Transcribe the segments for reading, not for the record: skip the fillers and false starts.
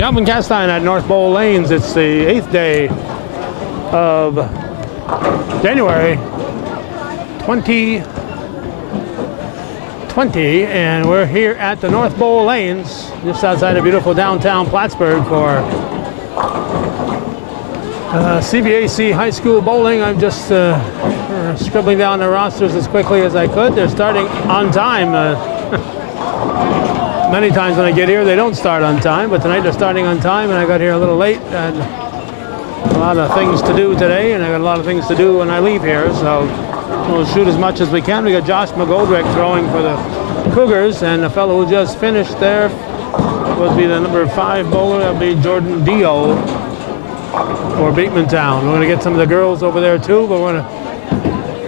Calvin Castine at North Bowl Lanes. It's the 8th day of January 2020, and we're here at the North Bowl Lanes, just outside of beautiful downtown Plattsburgh for CVAC High School Bowling. I'm just scribbling down the rosters as quickly as I could. They're starting on time. Many times when I get here, they don't start on time, but tonight they're starting on time, and I got here a little late, and a lot of things to do today, and I got a lot of things to do when I leave here, so we'll shoot as much as we can. We got Josh McGoldrick throwing for the Cougars, and the fellow who just finished there will be the number 5 bowler. That'll be Jordan Dio for Beekmantown. We're going to get some of the girls over there too, but we're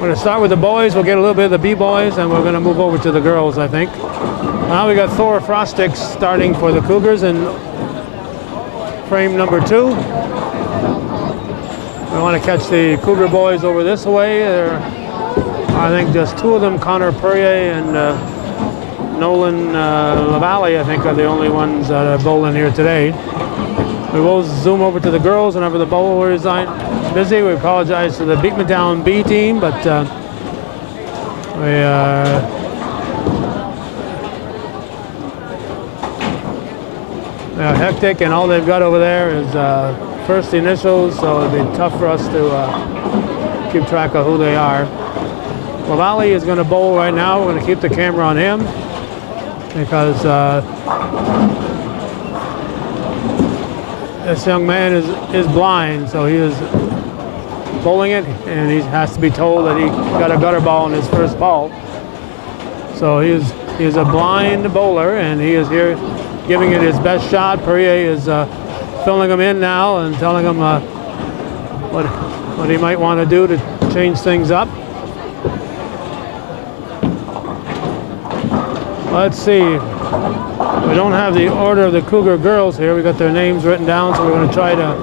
going to start with the boys. We'll get a little bit of the B-boys, and we're going to move over to the girls, I think. Now we got Thor Frostic starting for the Cougars in frame number 2. We want to catch the Cougar boys over this way. There are, I think, just 2 of them, Connor Perrier and Nolan LaValle, I think, are the only ones that are bowling here today. We will zoom over to the girls whenever the bowlers aren't busy. We apologize to the Beekmantown B team, but they're hectic, and all they've got over there is first initials, so it'll be tough for us to keep track of who they are. LaValle is going to bowl right now. We're going to keep the camera on him because this young man is blind, so he is bowling it, and he has to be told that he got a gutter ball in his first ball. So he is a blind bowler, and he is here giving it his best shot. Perrier is filling him in now and telling him what he might want to do to change things up. Let's see. We don't have the order of the Cougar girls here. We got their names written down, so we're going to try to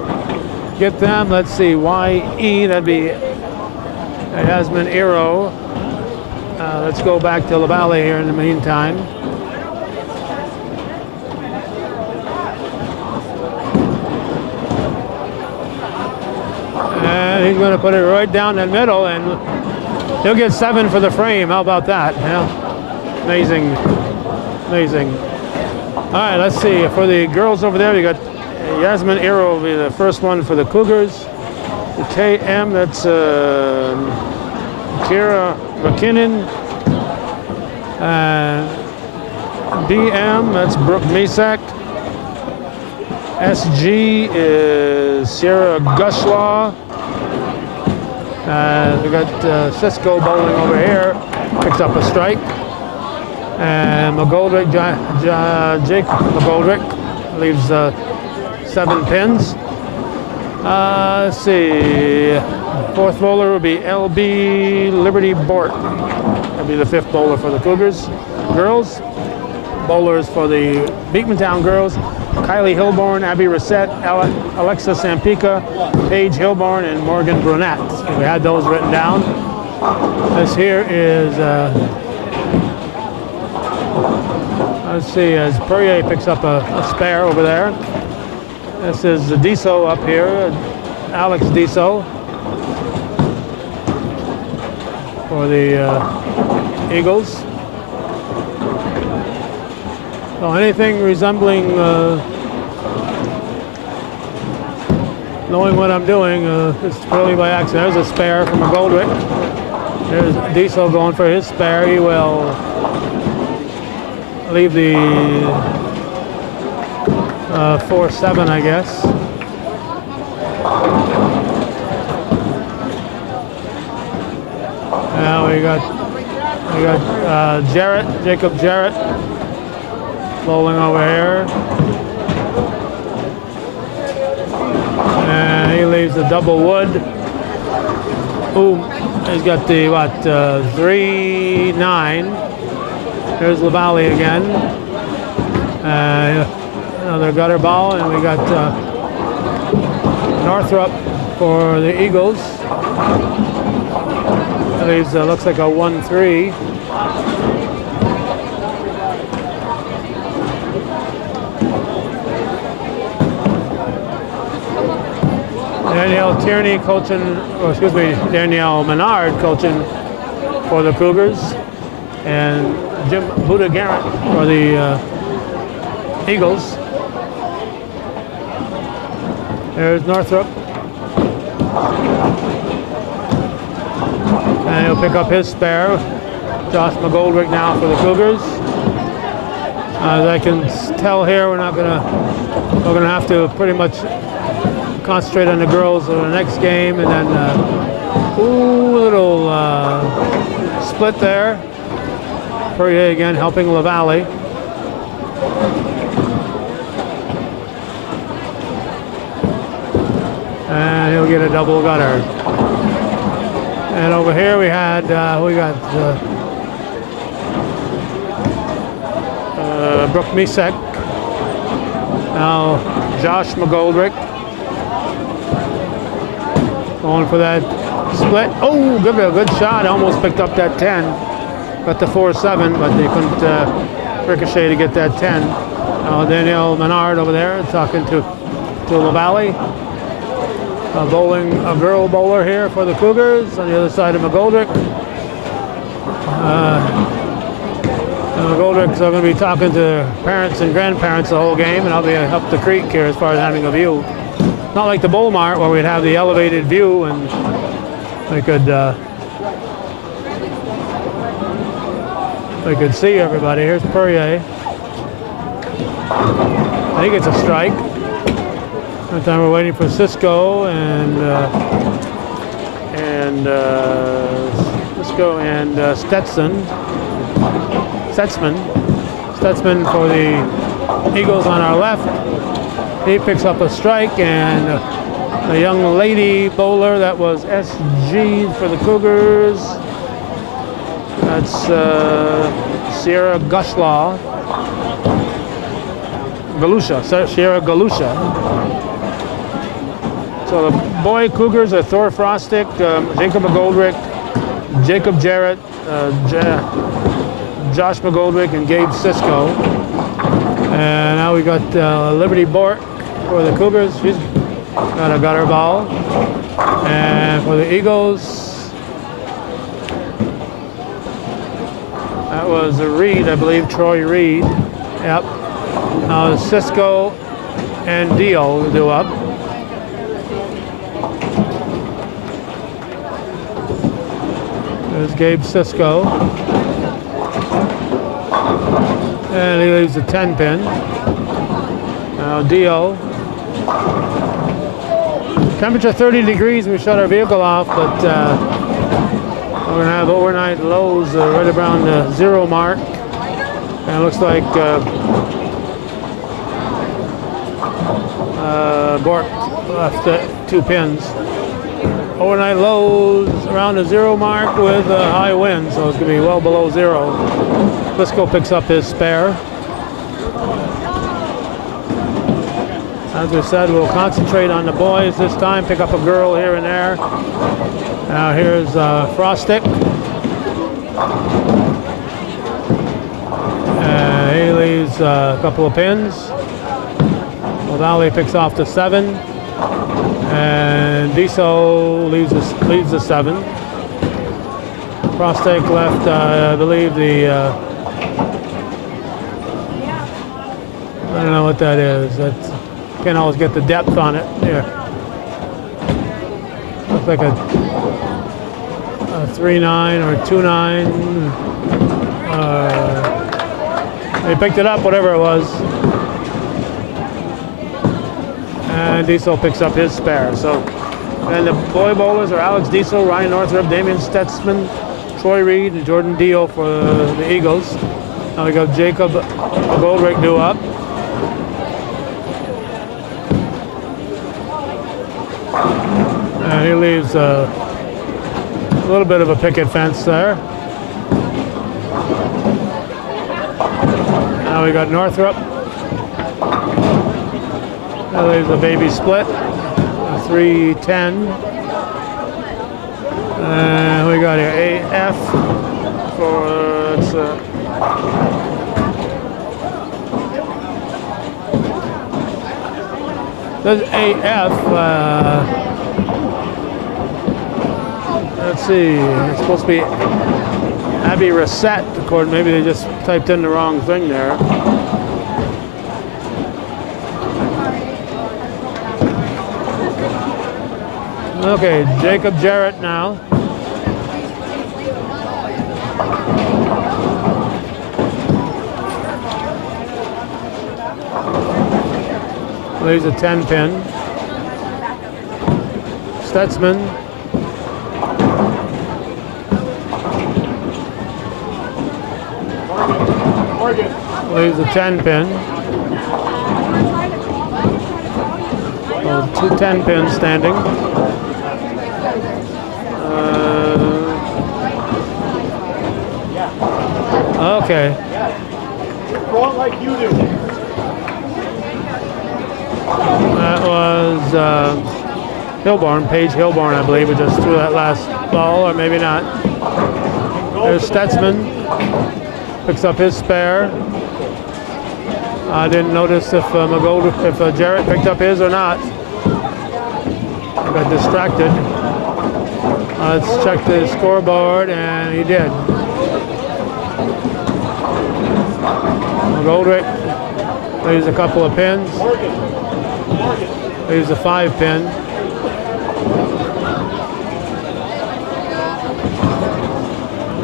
get them. Let's see. YE, that'd be Yasmin Iro. Let's go back to LaValle here in the meantime. And he's going to put it right down the middle, and he'll get 7 for the frame. How about that? Yeah. Amazing. Amazing. All right, let's see. For the girls over there, we got Yasmin Iro will be the first one for the Cougars. The KM, that's Kira McKinnon. DM, that's Brooke Misak. SG is Sierra Gushwa. We got Cisco bowling over here. Picks up a strike. And McGoldrick, Jake McGoldrick leaves 7 pins. Let's see. 4th bowler will be LB Liberty Bort. That'll be the 5th bowler for the Cougars. Girls. Bowlers for the Beekmantown girls: Kylie Hilborn, Abby Reset, Alexa Sampica, Paige Hilborn, and Morgan Brunette. We had those written down. This here is let's see, as Perrier picks up a spare over there. This is the Diso up here, Alex Diso for the Eagles. So anything resembling knowing what I'm doing, it's really by accident. There's a spare from McGoldrick. There's Diesel going for his spare. He will leave the 4-7, I guess. Now we got Jarrett, Jacob Jarrett, bowling over here. And he leaves the double wood. Ooh, he's got the, 3-9. There's LaValle again. Another gutter ball, and we got Northrop for the Eagles. That leaves, looks like a 1-3. Danielle Tierney coaching, or excuse me, Danielle Menard coaching for the Cougars, and Jim Buddha Garrett for the Eagles. There's Northrop. And he'll pick up his spare. Josh McGoldrick now for the Cougars. As I can tell here, we're gonna have to pretty much concentrate on the girls for the next game, and then little split there. Perrier again helping LaValle. And he'll get a double gutter. And over here we had Brooke Misek. Now Josh McGoldrick going for that split. Oh, give it a good shot. Almost picked up that 10. Got the 4-7, but they couldn't ricochet to get that 10. Danielle Menard over there talking to LaValle. A girl bowler here for the Cougars on the other side of McGoldrick. McGoldrick's going to be talking to parents and grandparents the whole game, and I'll be up the creek here as far as having a view. Not like the Bull Mart where we'd have the elevated view and we could see everybody. Here's Perrier. I think it's a strike. Meantime, we're waiting for Cisco and Stutzman for the Eagles on our left. He picks up a strike, and a young lady bowler that was SG for the Cougars. That's Sierra Galusha. So the boy Cougars are Thor Frostick, Jacob McGoldrick, Jacob Jarrett, Josh McGoldrick, and Gabe Cisco. And now we got Liberty Bork for the Cougars. She's got a gutter ball. And for the Eagles, that was a Reed, I believe, Troy Reed. Yep. Now Cisco and Dio will do up. There's Gabe Cisco. And he leaves a 10 pin. Now Dio. Temperature 30 degrees. We shut our vehicle off, but we're going to have overnight lows right around the 0 mark. And it looks like Bork left 2 pins. Overnight lows around the 0 mark with a high wind, so it's going to be well below 0. Cisco picks up his spare. As we said, we'll concentrate on the boys this time, pick up a girl here and there. Now here's Frostick. He leaves a couple of pins. LaValle picks off the 7. And Diso leaves the 7. Frostick left, I believe, the I don't know what that is. That's, can't always get the depth on it. Here, looks like a 3-9 or 2-9. They picked it up, whatever it was. And Diesel picks up his spare. So, and the boy bowlers are Alex Diesel, Ryan Northrop, Damian Stutzman, Troy Reed, and Jordan Dio for the Eagles. Now we got Jacob Goldrick due up. And he leaves a little bit of a picket fence there. Now we got Northrop. Now there's a baby split, a 3-10. And we got here AF for there's AF. let's see, it's supposed to be Abby Reset, according, maybe they just typed in the wrong thing there. Okay, Jacob Jarrett now. Leaves a 10 pin. Stutzman. Leaves a 10 pin. Oh, two 10 pins standing. Okay. Wrong like you do. That was Hilborn, Paige Hilborn, I believe, who just threw that last ball, or maybe not. There's Stutzman. Picks up his spare. I didn't notice if Jarrett picked up his or not. I got distracted. Let's check the scoreboard, and he did. McGoldrick leaves a couple of pins. Leaves a 5 pin.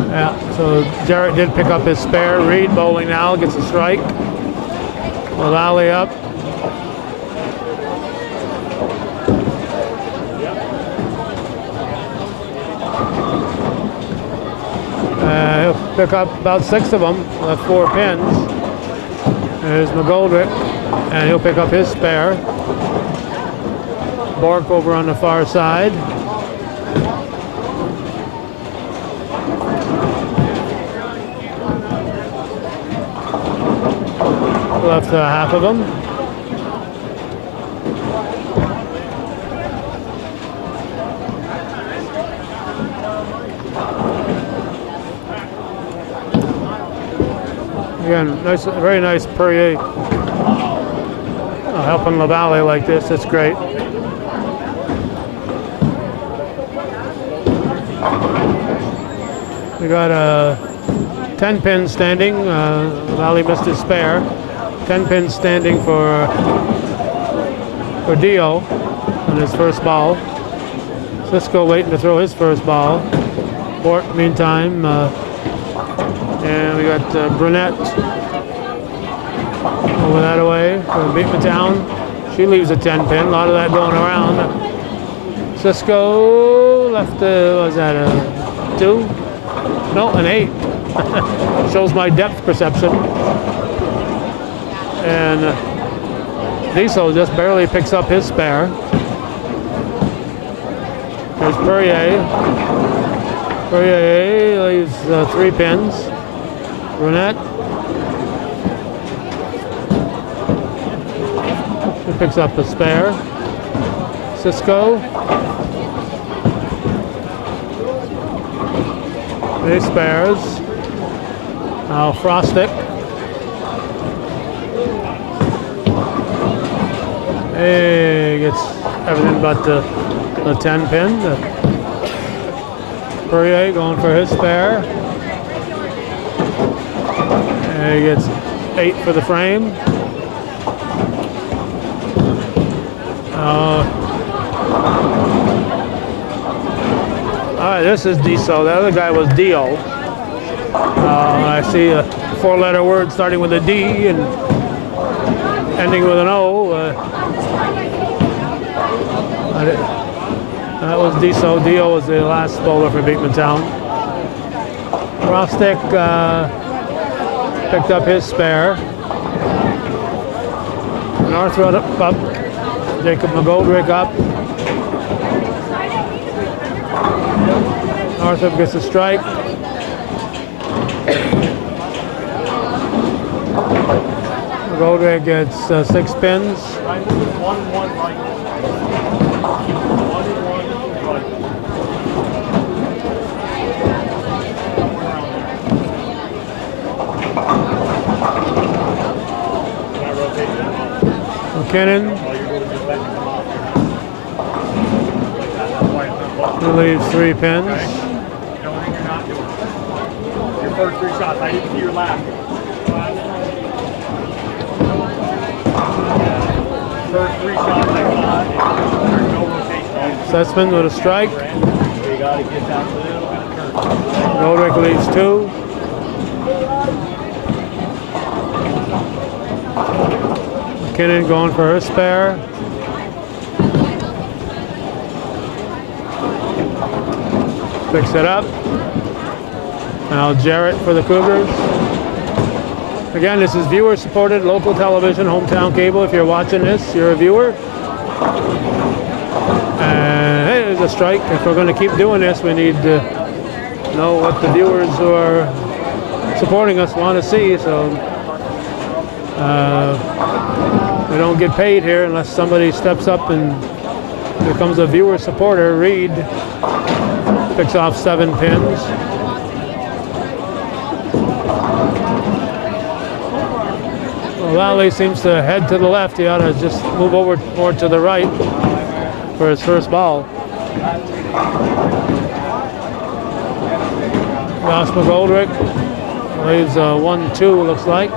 Yeah, so Jarrett did pick up his spare. Reed bowling now, gets a strike. Lavalley up. He'll pick up about 6 of them, left 4 pins. There's McGoldrick, and he'll pick up his spare. Bork over on the far side. Left half of them. Again, nice, very nice Perrier. Helping Lavalley like this, that's great. We got a 10 pin standing. Lavalley missed his spare. 10 pin standing for Dio on his first ball. Cisco waiting to throw his first ball. Bort, meantime, and we got Brunette over that away for Beekmantown. She leaves a 10 pin. A lot of that going around. Cisco left. Was that a 2? No, an 8. Shows my depth perception. And Diesel just barely picks up his spare. There's Perrier. Perrier leaves 3 pins. Brunette. He picks up a spare. Cisco. They spares. Now Frostick. He gets everything but the 10 pin. Perrier going for his spare. And he gets 8 for the frame. All right, this is Diesel. The other guy was Dio. I see a 4-letter word starting with a D and ending with an O. That was Diesel. Dio was the last bowler for Beekmantown. Frostick picked up his spare. Northrop up. Jacob McGoldrick up. Northrop gets a strike. McGoldrick gets 6 pins. McKinnon. leaves 3 pins. Okay? The only thing you're not doing. Your first 3 shots. I didn't see your last. First 3 shots I got, there's no rotation. Sussman with a strike. You gotta get that little bit of curve. Goldrick leaves 2. McKinnon going for her spare. Picks it up. Now Jarrett for the Cougars. Again, this is viewer-supported local television, hometown cable. If you're watching this, you're a viewer. And hey, there's a strike. If we're going to keep doing this, we need to know what the viewers who are supporting us want to see. So we don't get paid here unless somebody steps up and becomes a viewer supporter. Reed picks off 7 pins. Lally seems to head to the left. He ought to just move over more to the right for his first ball. Ross McGoldrick leaves 1-2, looks like.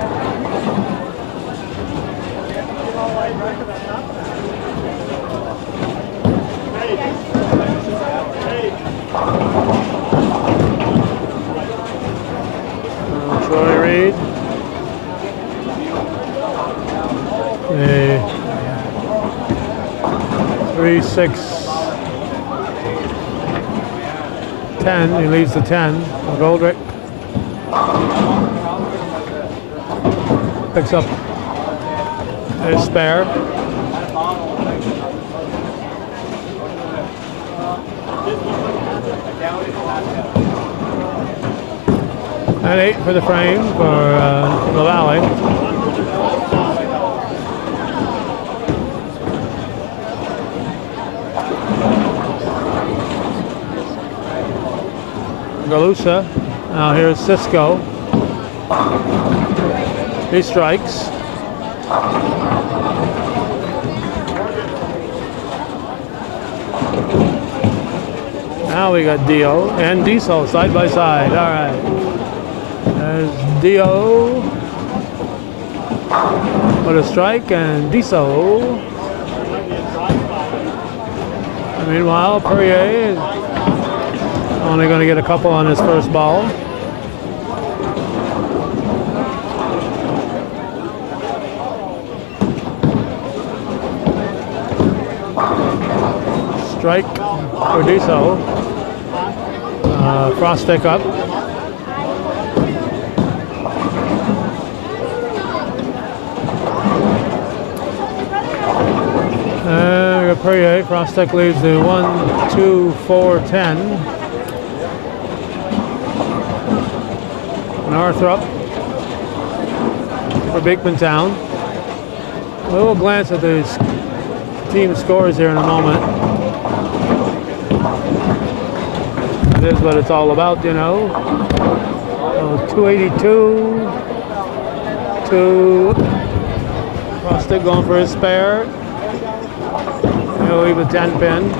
Troy Reed. 3-6-10. He leads the 10. Goldrick picks up his spare. And 8 for the frame for the Valley. Galusa. Now here's Cisco. He strikes. Now we got Dio and Diesel side by side. All right. There's Dio with a strike and Diesel. Meanwhile, Perrier is only going to get a couple on his first ball. Strike for Diesel. Frostic up. And we got Perrier. Frostic leaves the 1, 2, 4, 10. Northrop for Beekmantown. We'll glance at the team scores here in a moment. That is what it's all about, you know. So 282 to Frostig going for his spare. He'll leave a 10 pin.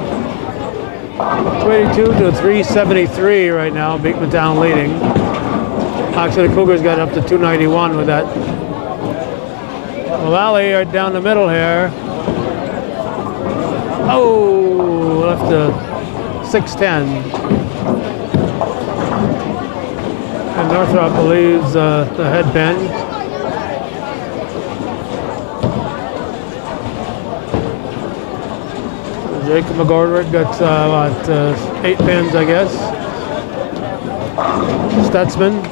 282 to 373 right now. Beekmantown leading. Actually, the Cougars got up to 291 with that. Valley right down the middle here. Oh, left to 610. And Northrop believes the head pin. Jacob McGordrick got 8 pins, I guess. Stutzman.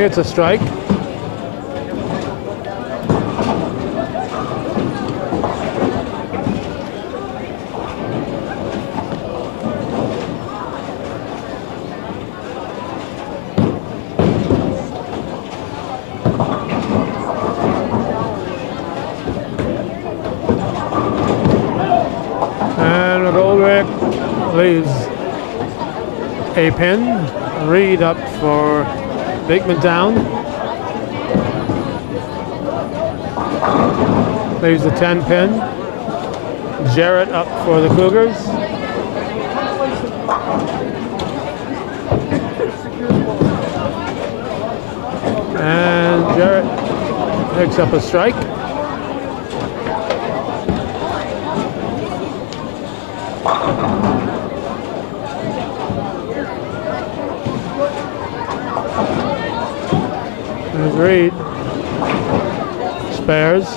It's a strike. And McGoldrick leaves a pin. Reed up for Beekmantown. Leaves the 10 pin. Jarrett up for the Cougars. And Jarrett picks up a strike. There's Reed. Spares.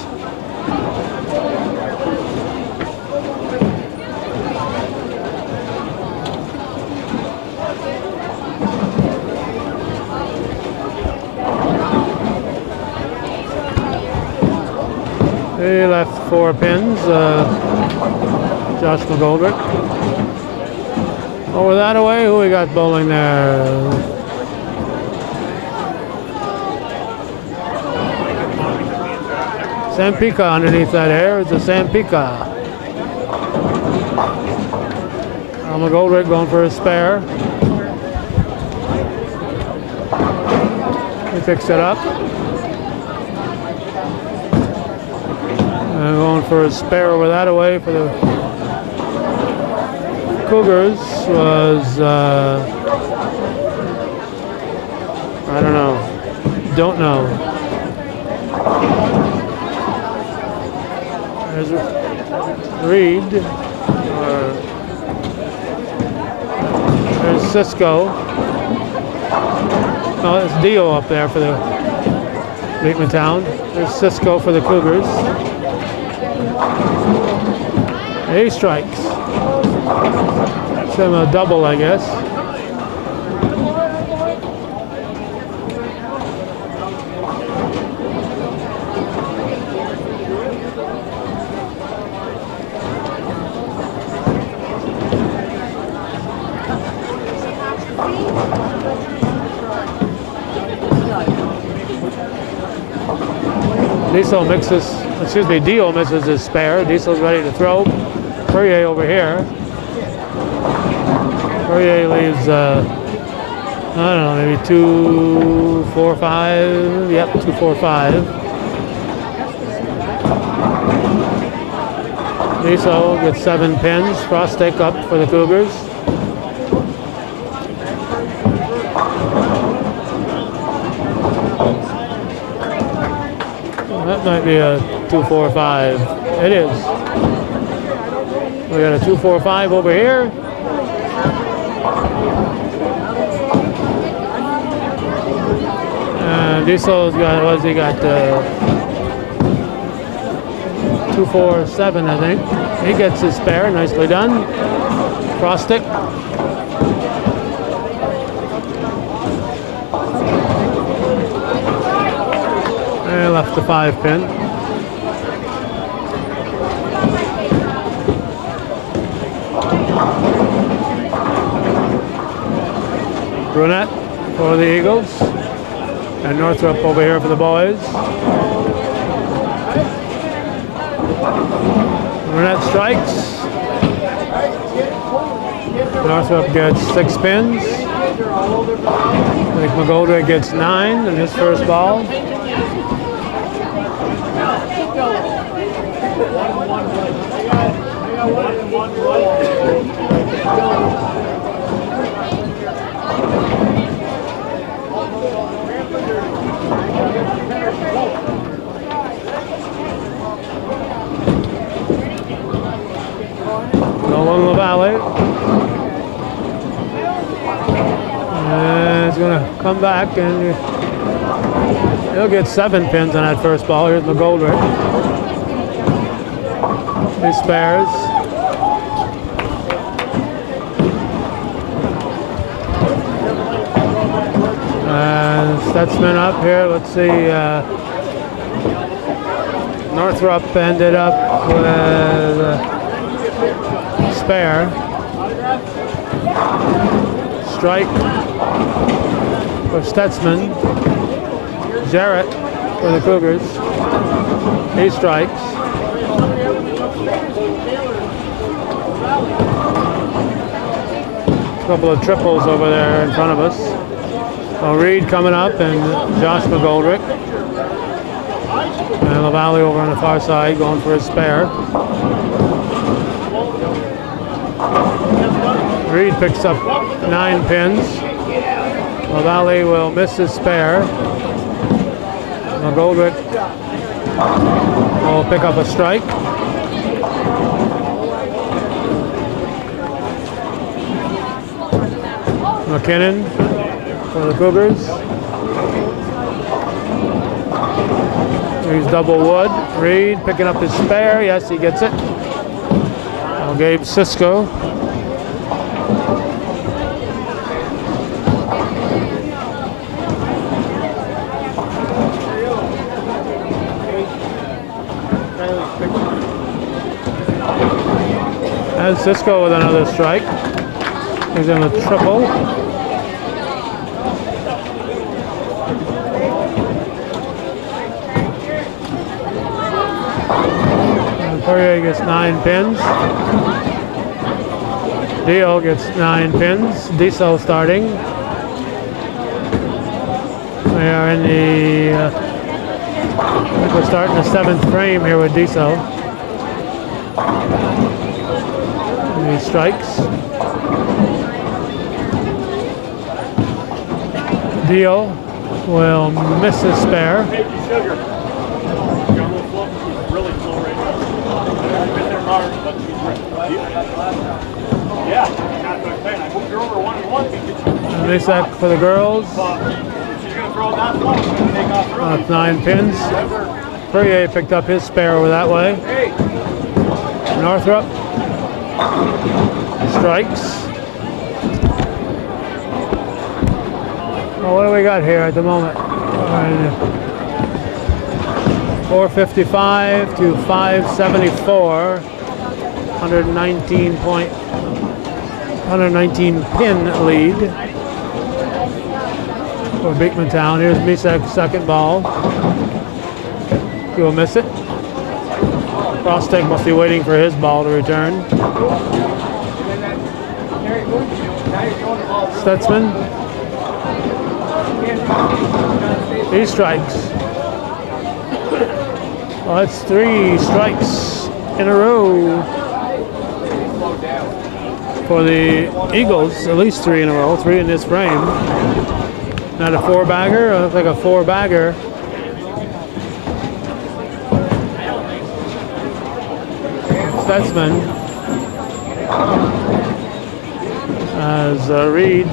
He left 4 pins. Josh McGoldrick. Over that away, who we got bowling there? Sampika underneath that air. It's a Sampika. McGoldrick going for a spare. He picks it up. And going for a spare over that away for the Cougars was, I don't know. Don't know. There's Reed. There's Cisco. Oh, it's Dio up there for the Beekmantown. There's Cisco for the Cougars. He strikes. It's him a double, I guess. Dio misses his spare. Diesel's ready to throw. Perrier over here. Perrier leaves, I don't know, maybe 2, 4, 5. Yep, 2, 4, 5. Diesel gets 7 pins. Frostek up for the Cougars. That might be a 2, 4, 5. It is. We got a 2, 4, 5 over here. And Diesel's got, what's he got? 2, 4, 7, I think. He gets his spare. Nicely done. Frostek. And left the 5 pin. Brunette for the Eagles. And Northrop over here for the boys. Brunette strikes. Northrop gets 6 pins. I think McGoldrick gets 9 in his first ball. Nolan LaValle. And it's going to come back and he'll get 7 pins on that first ball. Here's McGoldrick. He spares. Stutzman up here. Let's see. Northrop ended up with a spare. Strike for Stutzman. Jarrett for the Cougars. He strikes. A couple of triples over there in front of us. Well, Reed coming up and Josh McGoldrick. And LaValle over on the far side going for his spare. Reed picks up 9 pins. LaValle will miss his spare. McGoldrick will pick up a strike. McKinnon for the Cougars. Here's double wood. Reed picking up his spare. Yes, he gets it. Now Gabe Cisco. And Cisco with another strike. He's in a triple. And Poirier gets 9 pins. Dio gets 9 pins. Diesel starting. We are in the, I think we're starting the 7th frame here with Diesel. He strikes. Dio will miss his spare. Hey, Sugar. Really slow right now. I've been there hard, but yeah, that's what I'm saying. I moved her over 1-1. Misak for the girls. She's going to throw that slow. She's going to take off early. That's 9 pins. Perrier picked up his spare over that way. Northrop strikes. Well, what do we got here at the moment? 455 to 574. 119 pin lead for Beekmantown. Here's Misak's second ball. He will miss it. Frostek must be waiting for his ball to return. Stutzman. He strikes. Well, that's 3 strikes in a row for the Eagles. At least 3 in a row. 3 in this frame. Not a 4-bagger. Looks like a 4-bagger. Stutzman as Reed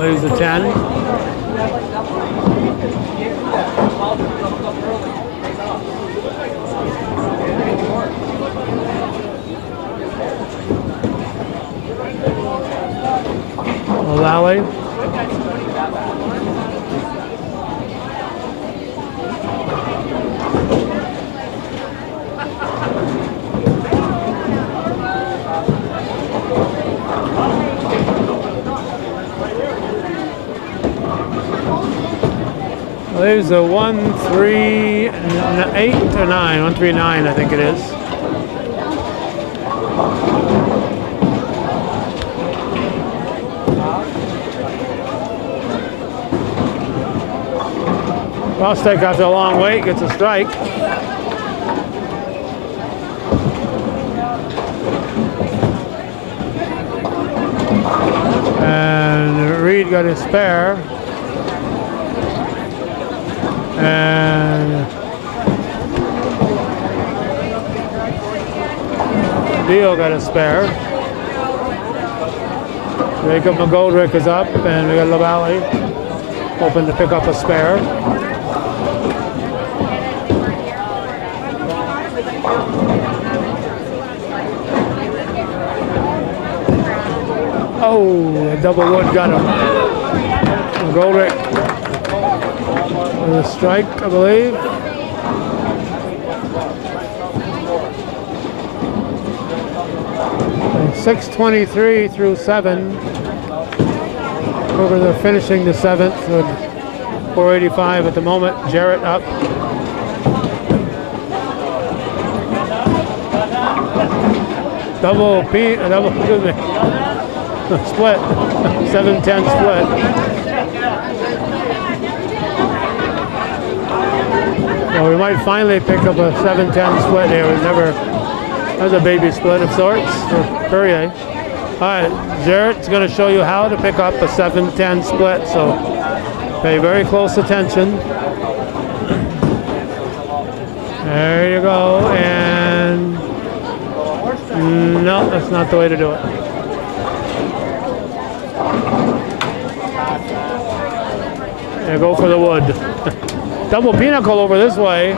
leaves the 10. O'Lally. There's a 138 or 9, 139 I think it is. Frostek after a long wait gets a strike. And Reed got his spare. And Dio got a spare. Jacob McGoldrick is up, and we got LaValle hoping to pick up a spare. Oh, a double wood got him. McGoldrick with a strike, I believe. And 6:23 through 7. Over they're finishing the 7th with 485 at the moment. Jarrett up. Excuse me. Split. 7-10 split. So we might finally pick up a 7-10 split here. We've never, that's a baby split of sorts for Perrier. All right, Jarrett's going to show you how to pick up a 7-10 split, so pay very close attention. There you go, and no, that's not the way to do it. Yeah, go for the wood. Double pinnacle over this way.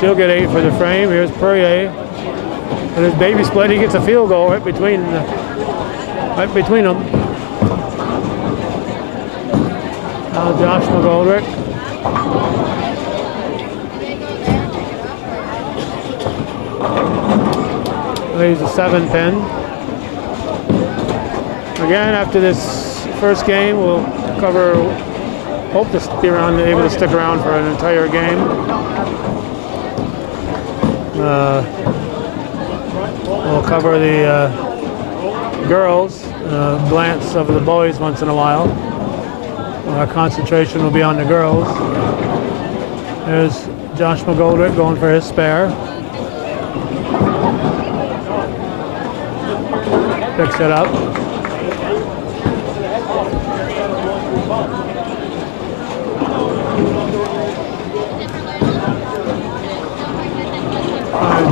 She'll get 8 for the frame. Here's Perrier. And his baby split, he gets a field goal right between them. Now Josh McGoldrick. Leaves a 7-pin. Again, after this first game, we'll cover. Hope to be able to stick around for an entire game. We'll cover the girls, glance of the boys once in a while. Our concentration will be on the girls. There's Josh McGoldrick going for his spare. Picks it up.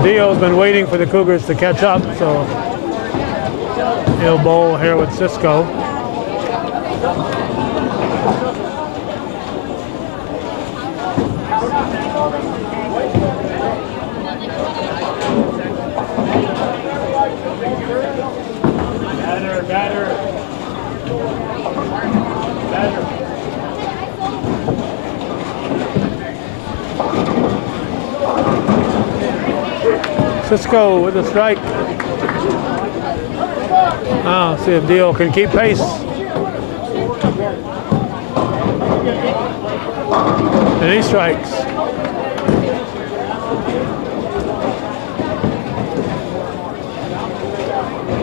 Dio's been waiting for the Cougars to catch up, so he'll bowl here with Cisco. Batter. Cisco with a strike. Oh, see if Dio can keep pace. And he strikes.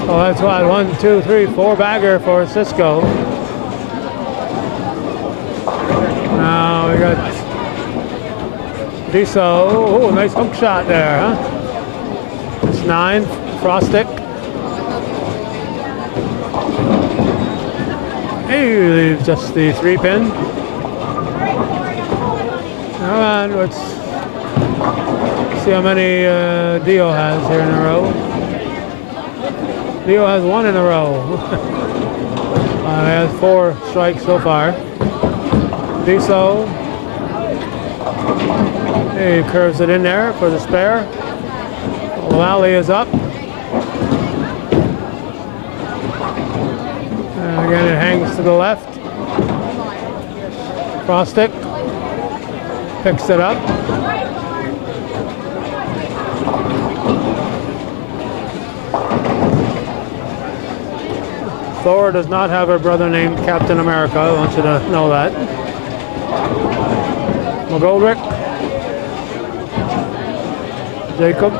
Oh, that's what, 1, 2, 3, 4 bagger for Cisco. Now we got Diso. Oh, nice hook shot there, huh? It's 9, Frostic. He leaves just the 3-pin. Come on, let's see how many Dio has here in a row. Dio has 1 in a row. He has 4 strikes so far. Diso. He curves it in there for the spare. Lally is up. And again, it hangs to the left. Frostic picks it up. Thor does not have a brother named Captain America. I want you to know that. McGoldrick. Jacob.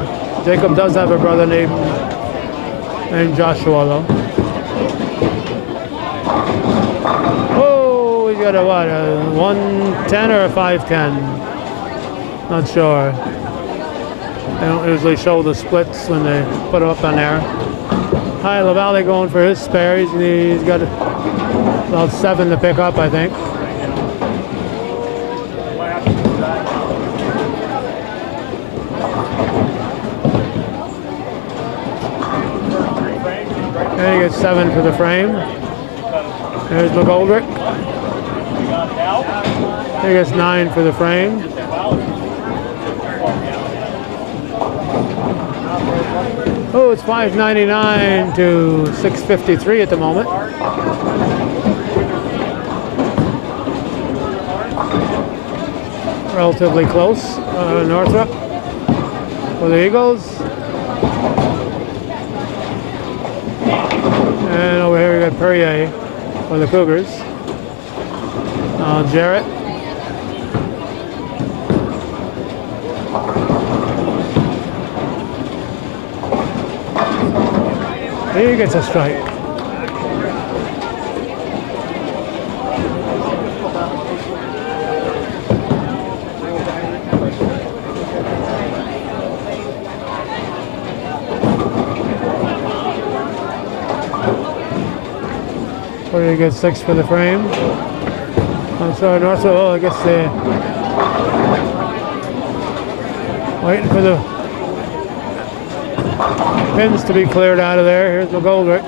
Jacob does have a brother named Joshua, though. Oh, he's got a what? A 110 or a 510? Not sure. They don't usually show the splits when they put them up on there. Hi, LaValle going for his spare. He's got about 7 to pick up, I think. And he gets 7 for the frame. There's McGoldrick. He gets 9 for the frame. Oh, it's $5.99 to $6.53 at the moment. Relatively close. Northrop for the Eagles. And over here we got Perrier for the Cougars. Jarrett. He gets a strike. Pretty good 6 for the frame. I'm sorry, North. Oh, I guess they're waiting for the pins to be cleared out of there. Here's McGoldrick.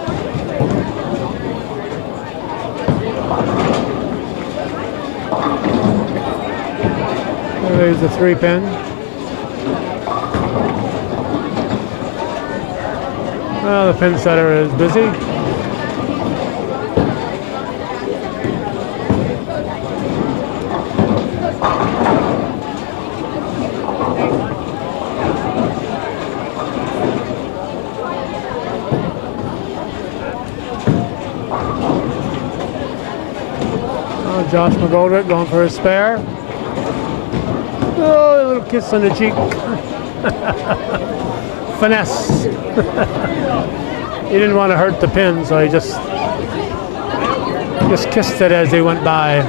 There's the 3 pin. Well, the pin setter is busy. Oh, Josh McGoldrick going for his spare. Oh, a little kiss on the cheek. Finesse. He didn't want to hurt the pin, so he just kissed it as he went by.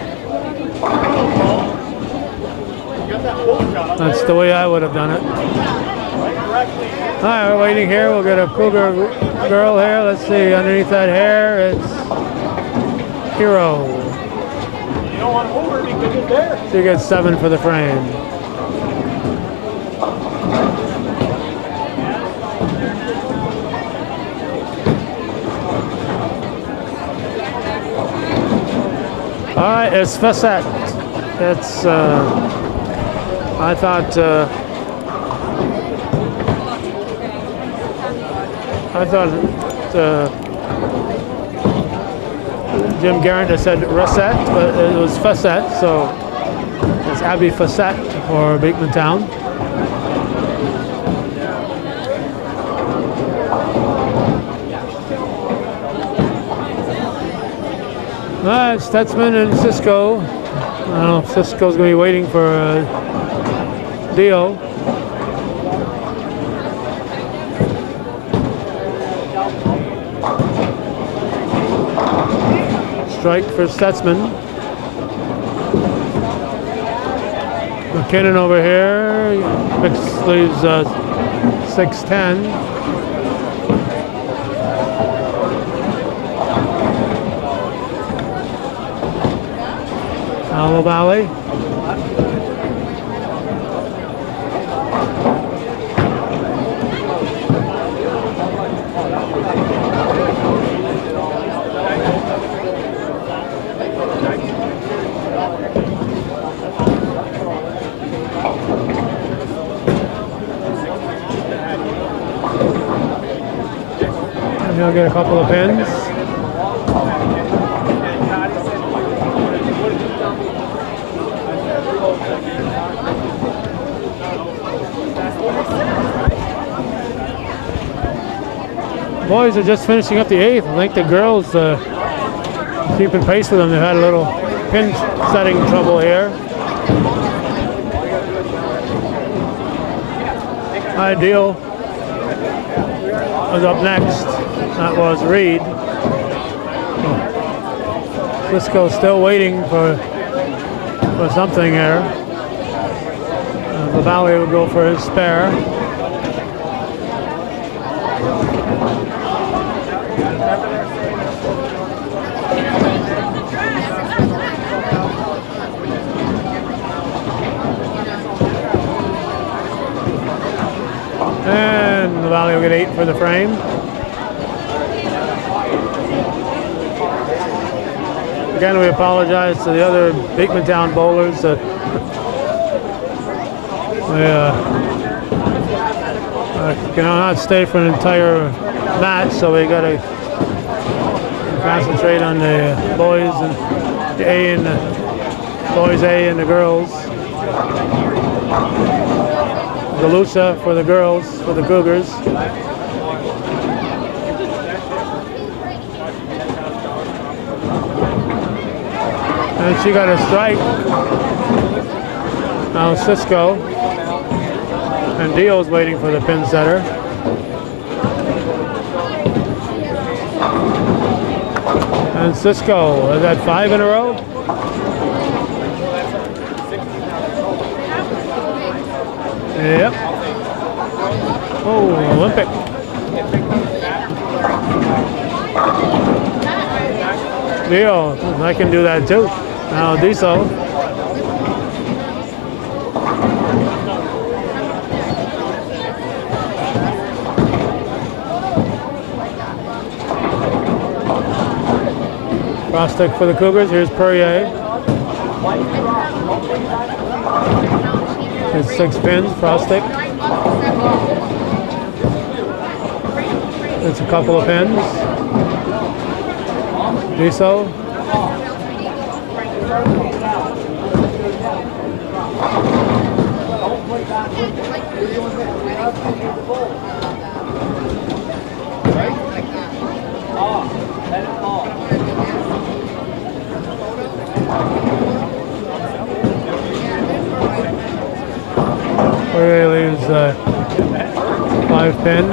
That's the way I would have done it. All right, we're waiting here. We'll get a Cougar girl here. Let's see, underneath that hair, it's Hero. You don't want to move her because it's there. She gets 7 for the frame. All right, it's Facet. It's, I thought Jim Garrett had said Rosette, but it was Facet, so it's Abby Facet for Beekmantown. All right, Stutzman and Cisco. I don't know if Cisco's going to be waiting for Dio. Strike for Stutzman. McKinnon over here. Leaves 6-10. Aloe Valley. And he'll get a couple of pins. Boys are just finishing up the 8th. I think the girls keeping pace with them. They've had a little pin setting trouble here. Ideal was up next. That was Reed. Cisco's still waiting for something here. The Valley will go for his spare. And the Valley will get 8 for the frame. Again, we apologize to the other Beekmantown bowlers that we cannot stay for an entire match, so we got to concentrate on the boys and the A and the boys A and the girls. Galusha for the girls, for the Cougars. And she got a strike. Now Cisco. And Dio's waiting for the pin setter. And Cisco, is that 5 in a row? Yep. Oh, Olympic. Leo, I can do that too. Now, Diesel. Cross stick for the Cougars. Here's Perrier. Here's 6 pins, cross stick. It's a couple of pins. Diesel. Perrier leaves 5 pin,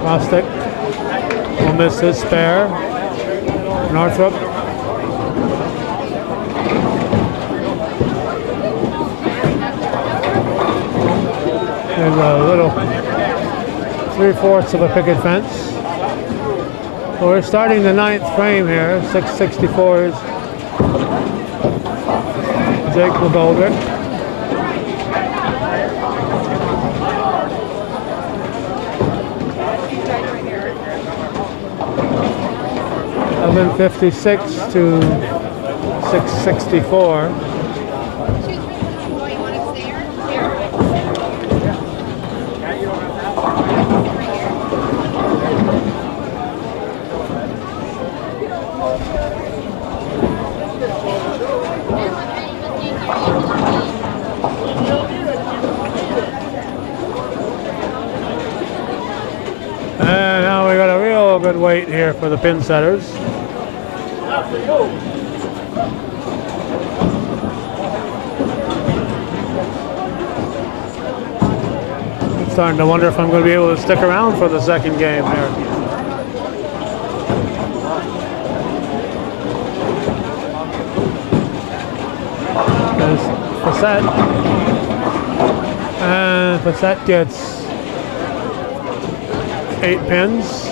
cross stick. Will miss his spare. Northrop. There's a little 3/4 of a picket fence. So we're starting the 9th frame here. 664s. Jake McGoldrick. $11.56 to 664. And now we got a real good wait here for the pin setters. I'm starting to wonder if I'm going to be able to stick around for the second game here. There's Facette. And Facette gets 8 pins.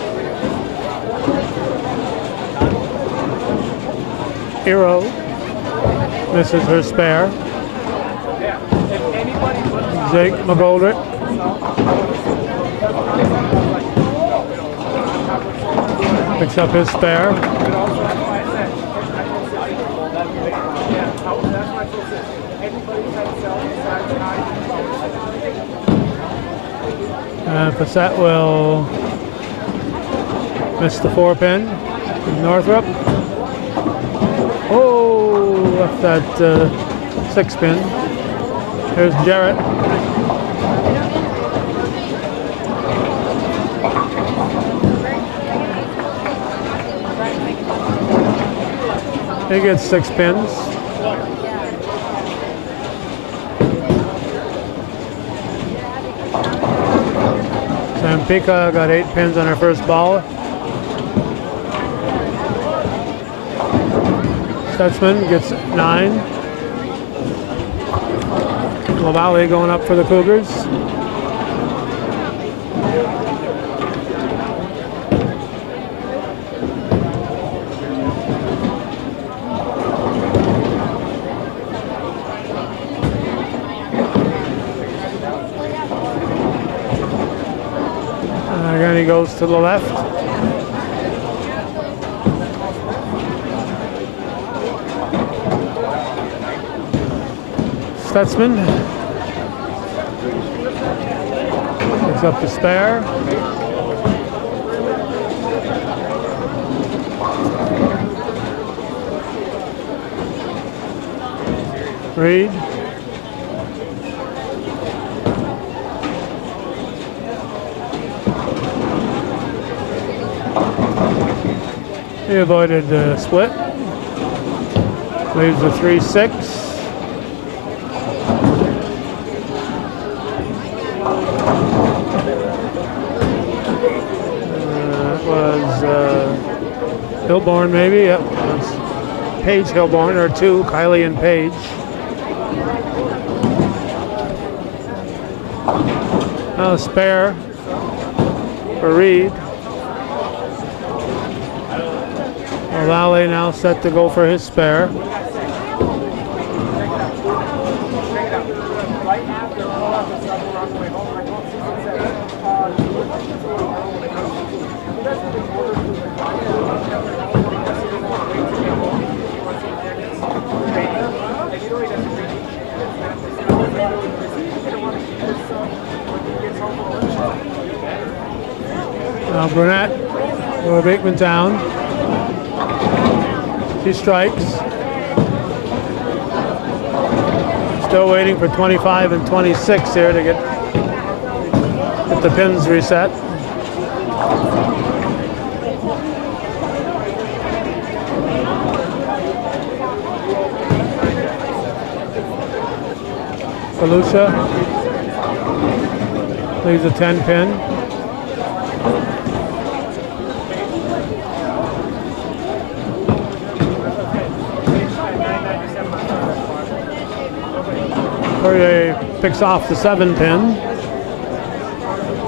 Hero misses her spare. Jake McGoldrick. Picks up his spare. And Facette will miss the 4 pin. Northrop. Oh, left that 6 pin. Here's Jarrett. He gets 6 pins. Sampika got 8 pins on her first ball. Stutzman gets 9. Lavallee going up for the Cougars. And again he goes to the left. Stutzman picks up the spare. Reed. He avoided the split. Leaves the 3-6. Hilborn maybe, yep. That's Paige Hilborn, or 2, Kylie and Paige. Now a spare for Reed. O'Malley now set to go for his spare. Now Burnett for Beekmantown. She strikes. Still waiting for 25 and 26 here to get the pins reset. Felucia leaves a 10 pin. Perrier picks off the 7 pin.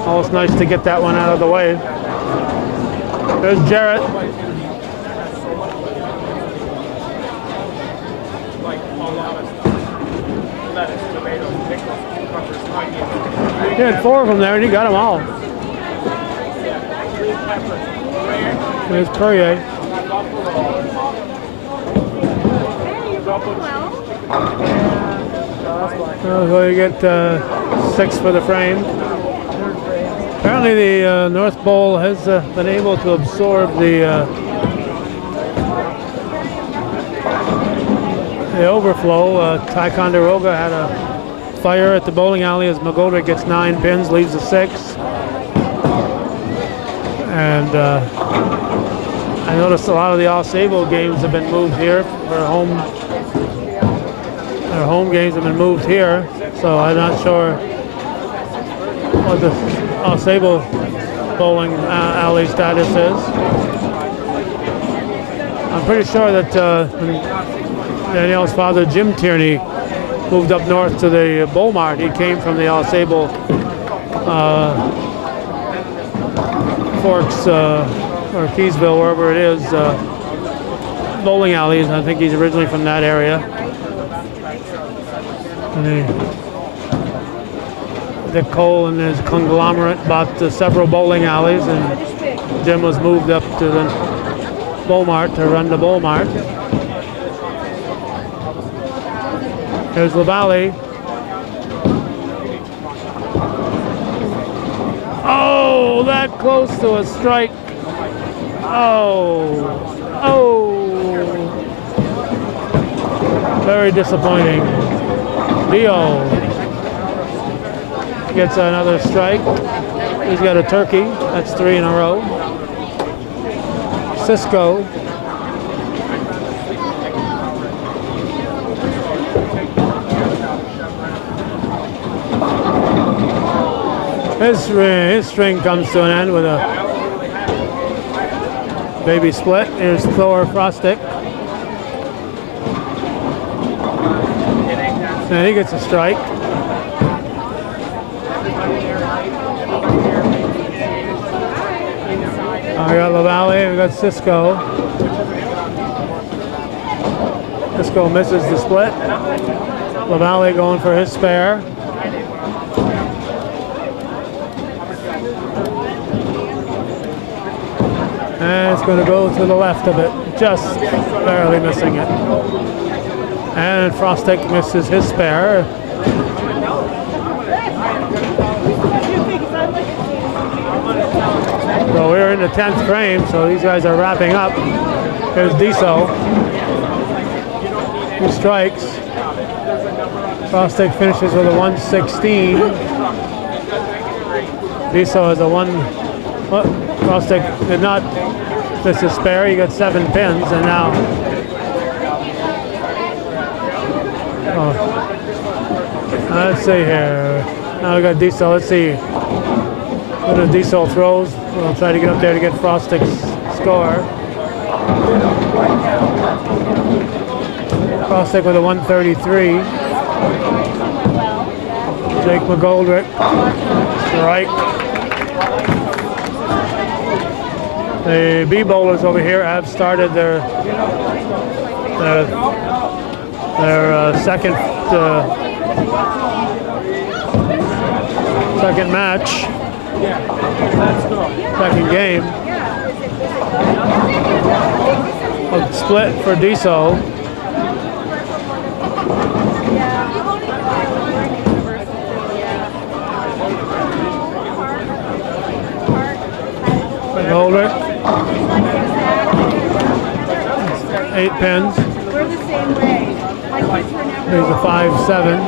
Almost nice to get that one out of the way. There's Jarrett. He had 4 of them there and he got them all. There's Perrier. So you get 6 for the frame. Apparently the North Bowl has been able to absorb the overflow. Ticonderoga had a fire at the bowling alley as McGoldrick gets 9 pins, leaves a 6. And I noticed a lot of the All-Sable games have been moved here for home. Their home games have been moved here, so I'm not sure what the All-Sable bowling alley status is. I'm pretty sure that Danielle's father, Jim Tierney, moved up north to the Bowl Mart. He came from the All-Sable Forks or Keysville, wherever it is, bowling alleys. I think he's originally from that area. And Dick Cole and his conglomerate bought several bowling alleys, and Jim was moved up to the Bowl Mart to run the Bowl Mart. Here's LaValle. Oh, that close to a strike. Oh. Very disappointing. Dio gets another strike. He's got a turkey. That's 3 in a row. Cisco. His string comes to an end with a baby split. Here's Thor Frostick. And he gets a strike. We got LaValle, we got Cisco. Cisco misses the split. LaValle going for his spare. And it's going to go to the left of it, just barely missing it. And Frostick misses his spare. So we're in the 10th frame, so these guys are wrapping up. Here's Diesel. He strikes. Frostick finishes with a 116. Diesel has a 1. Well, Frostick did not miss his spare. He got 7 pins, and now. Let's see here. Now we got Diesel. Let's see what the Diesel throws. We'll try to get up there to get Frostick's score. Frostick with a 133. Jake McGoldrick. Strike. The B bowlers over here have started their second match, second game. A split for Diesel. Holder. 8 pins. We're the same way. My kids were never. There's a 5-7.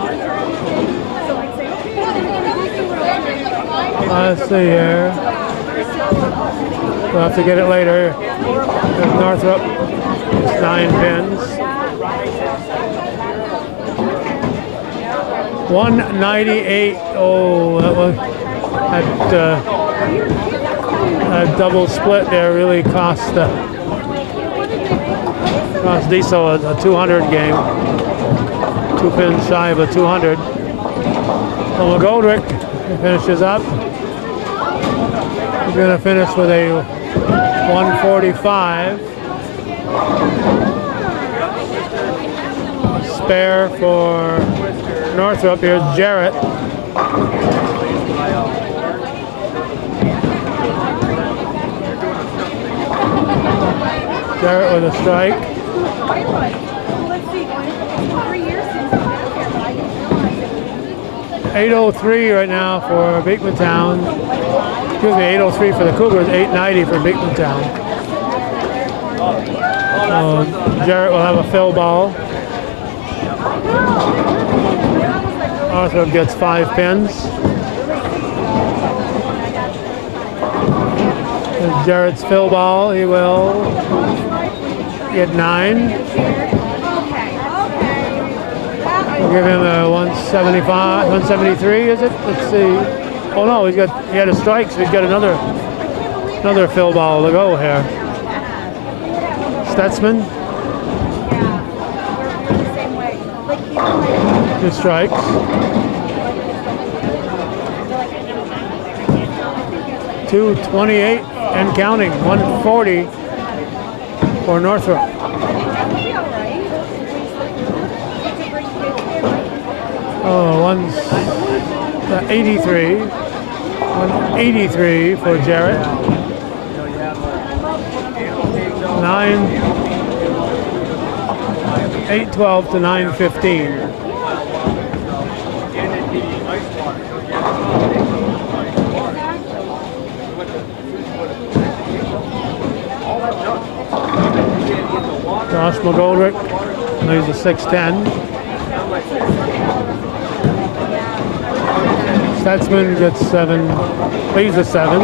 Let's see here. We'll have to get it later. There's Northrop. It's 9 pins. 198. Oh, that was that double split there really cost Diesel a 200 game. 2 pins shy of a 200. So McGoldrick finishes up. He's going to finish with a 145. Spare for Northrop. Here's Jarrett. Jarrett with a strike. 803 right now for Beekmantown. Excuse me, 803 for the Cougars, 890 for Beekmantown. Jarrett will have a fill ball. Arthur gets 5 pins. And Jarrett's fill ball, he will get 9. We'll give him a 175, 173, is it? Let's see. Oh no, he had a strike, so he's got another fill ball to go here. Stutzman. 2 strikes. 228 and counting. 140 for Northrop. Oh, 183. 183 for Jarrett. 812 to 915. Josh McGoldrick, he's a 6'10". Stutzman gets 7, he's a 7.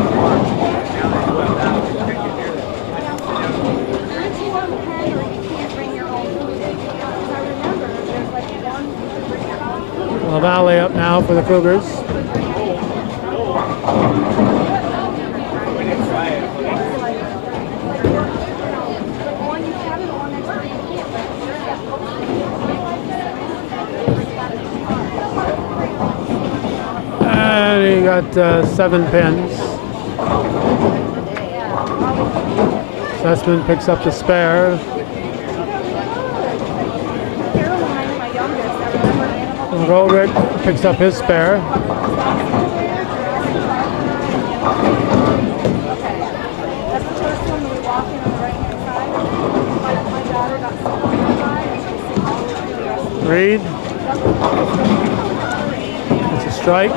LaValle up now for the Cougars. And he got 7 pins. Sussman picks up the spare. Goldrick picks up his spare. Reed. It's a strike.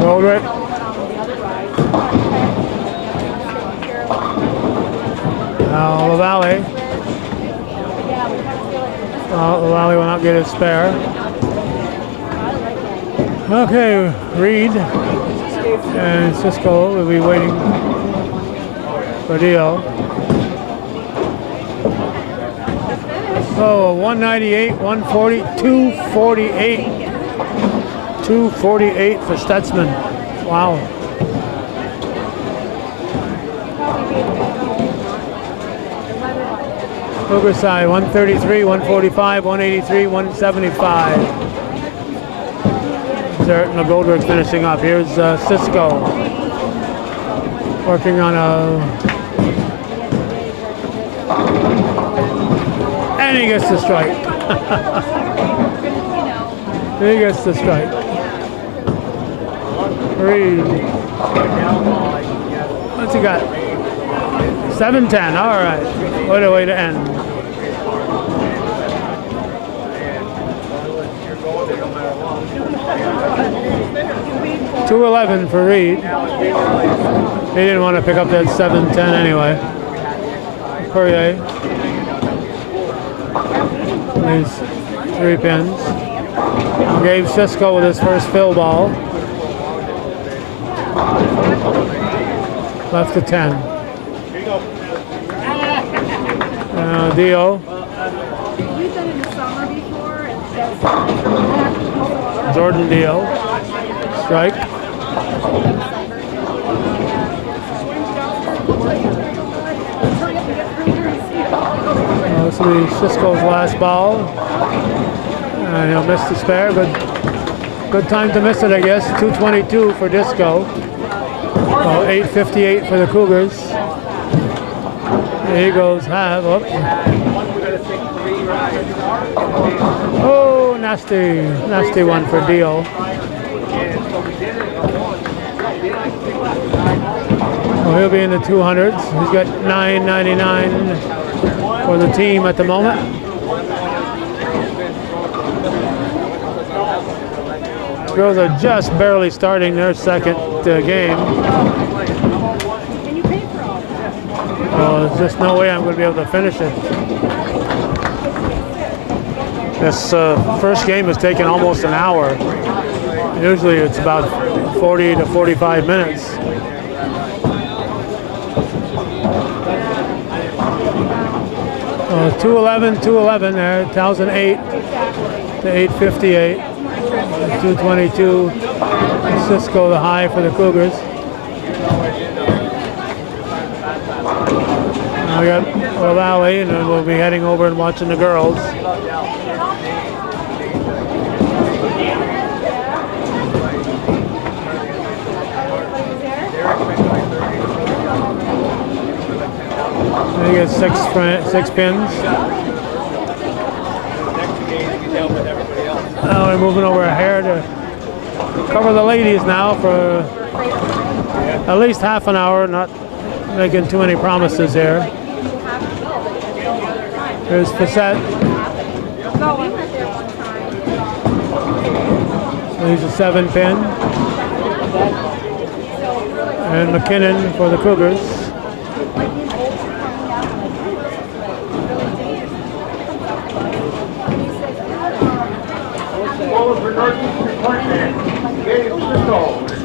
Goldrick. Now LaValle. LaValle will not get his spare. Okay, Reed and Cisco will be waiting for deal. So 198, 140, 248. 248 for Stutzman. Wow. Cougar side 133, 145, 183, 175. Zert and the Goldberg finishing up. Here's Cisco working on a. And he gets the strike. He gets the strike. Reed. What's he got? 7-10. All right. What a way to end. $2.11 for Reed. He didn't want to pick up that 7-10 anyway. Courier. These 3 pins. Now Gabe Cisco with his first fill ball. Left to 10. Dio. We've done it in the summer before. Jordan Dio. Strike. This will be Cisco's last ball. And he'll miss the spare, but good time to miss it, I guess. 222 for Disco. Oh, 858 for the Cougars. There he goes, half. Oh, oh nasty one for Dio. Oh, he'll be in the 200s. He's got $9.99 for the team at the moment. Girls are just barely starting their second game. And you pay for all that. Well, there's just no way I'm going to be able to finish it. This first game has taken almost an hour. Usually it's about 40 to 45 minutes. Oh, 211 there, 1,008 to 858. 222. Cisco the high for the Cougars. Now we got Valley, and then we'll be heading over and watching the girls. You get six pins. Now we're moving over here to cover the ladies now for at least half an hour, not making too many promises here. Here's Facette. He's a 7 pin. And McKinnon for the Cougars. For Northeast Department, Gabe Cisco,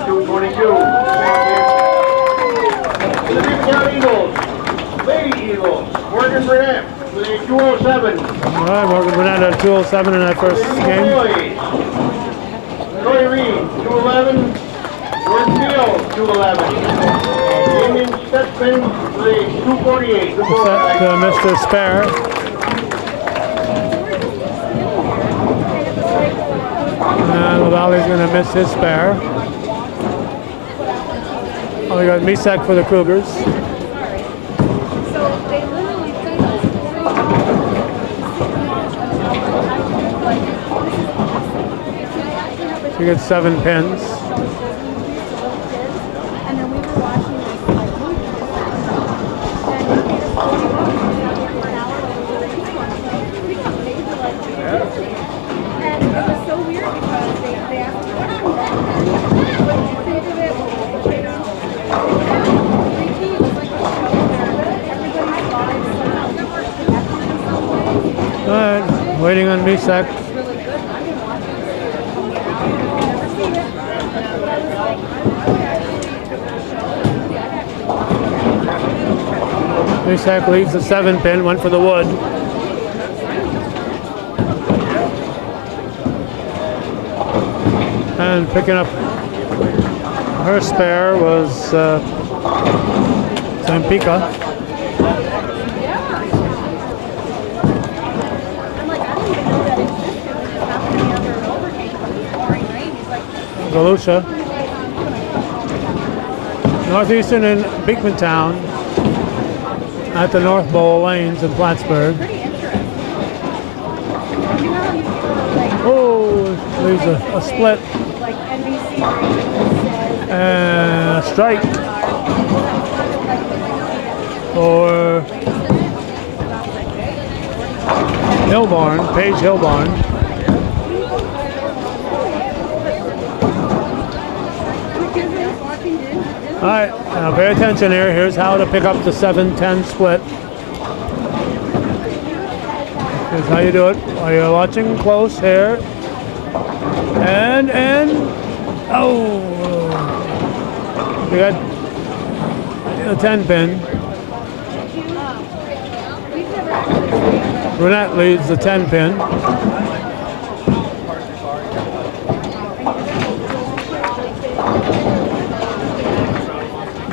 222. The Beekmantown Eagles, Lady Eagles, Morgan Burnett with a 207. All right, Morgan Burnett at 207 in that first game. Troy Reed, 211. Jordan Field, 211. Damien Stetson with a 248. Set to Mr. Spare. And LaValle's going to miss his spare. Oh, we got Misak for the Cougars. She gets 7 pins. And then we were watching this like movie. And it was so weird because they asked me, what did you think of it? What did you think? It was like a show where everybody's lives connected in some way. All right, waiting on Misak. Really good. I didn't watch it. Never seen it. But I was like, Misak leaves the 7 pin, went for the wood. And picking up her spare was Zampika. Volusia. Northeastern in Beekmantown at the North Bowl Lanes in Plattsburgh. Pretty interesting. You know how you like Oh, leaves a split like NBC says and a strike for Hilborn, Paige Hilborn. All right, now pay attention here. Here's how to pick up the 7-10 split. Here's how you do it while you're watching close here. And oh, you got the 10 pin. Brunette leads the 10 pin.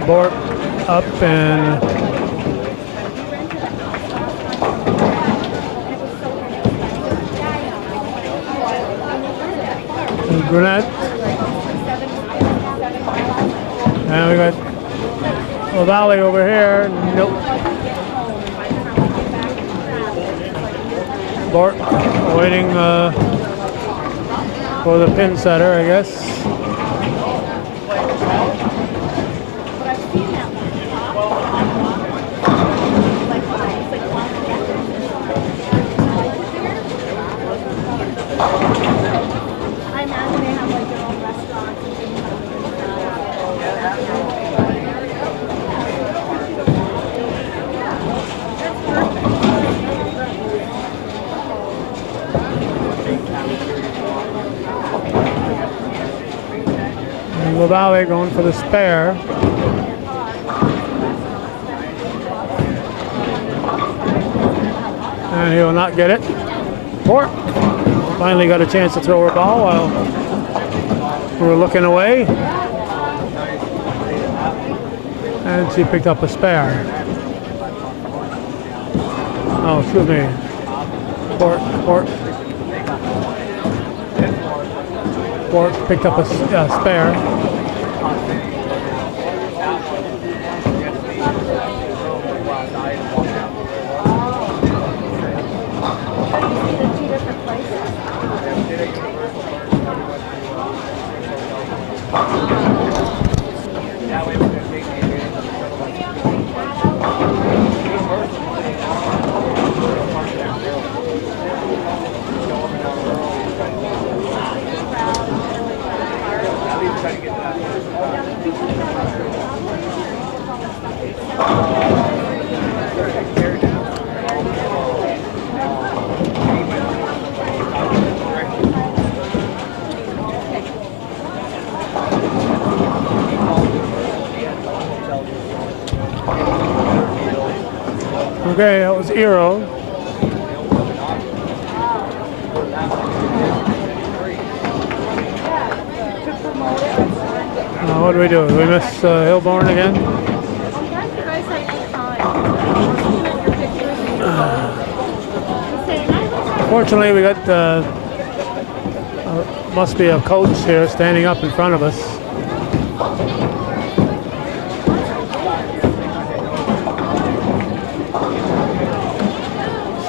Bork up and Brunette. And we got LaValle over here. Nope. Bork waiting for the pin setter, I guess. I imagine they have like their own restaurants and things And LaValle going for the spare. And he will not get it. Bork finally got a chance to throw her ball while we were looking away. And she picked up a spare. Oh, excuse me. Bork picked up a spare. Okay, that was Eero. What do we do? We miss Hilborn again? Fortunately, we got must be a coach here standing up in front of us.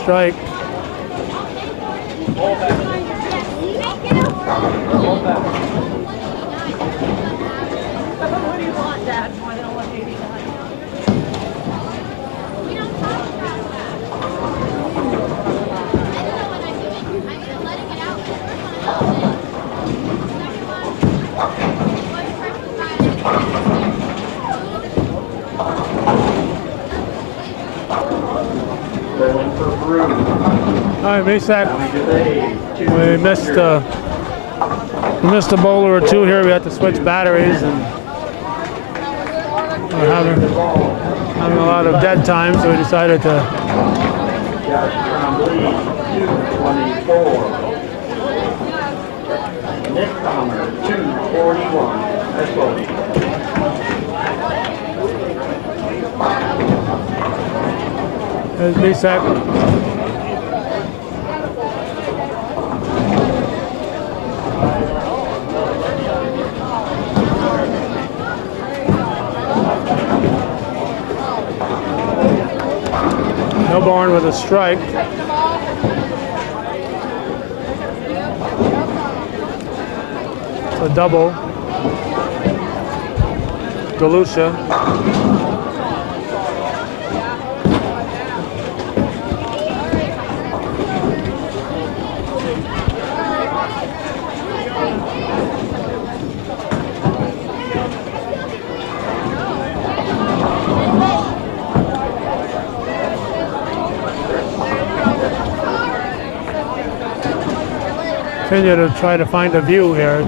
Strike. What do you want, Dad? More than 189. All right, Misak. We missed a bowler or two here. We had to switch batteries, and we're having a lot of dead time, so we decided to. Next timer, 241. That's what. There's Misak. Hillborn with a strike. It's a double. Galusha. Continue to try to find a view here.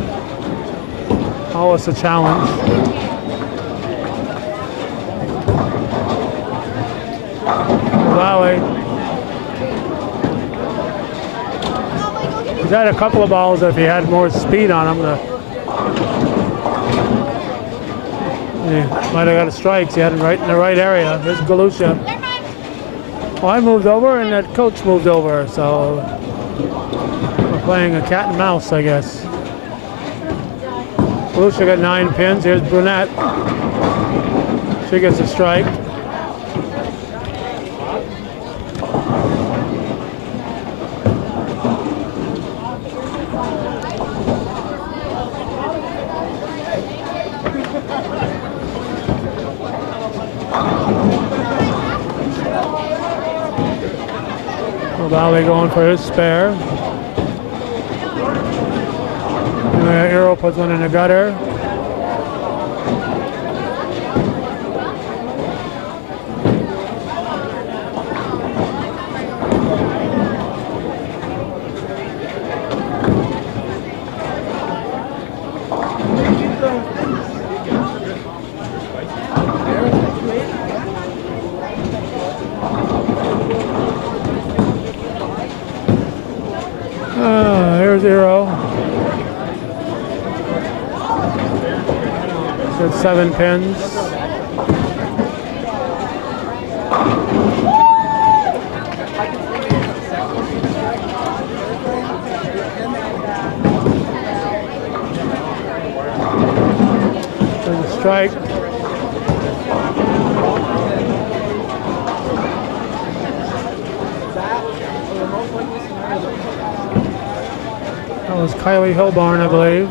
Always a challenge. Valley. He's had a couple of balls that if he had more speed on him, he might have got a strike. He had him right in the right area. Here's Galusha. Well, I moved over and that coach moved over, so we're playing a cat and mouse, I guess. Galusha got 9 pins. Here's Brunette. She gets a strike. Valley going for his spare. Arrow puts one in the gutter. Here's Arrow. Got 7 pins. There's a strike. That was Kylie Hillborn, I believe.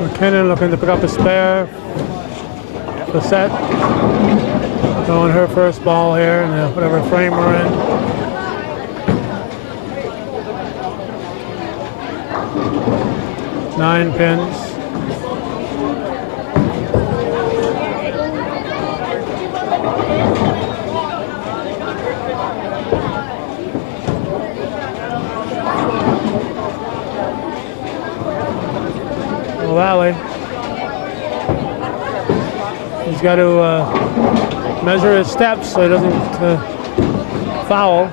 McKinnon looking to pick up a spare. The set. Throwing her first ball here in whatever frame we're in. Nine pins. Valley. He's got to measure his steps so he doesn't foul.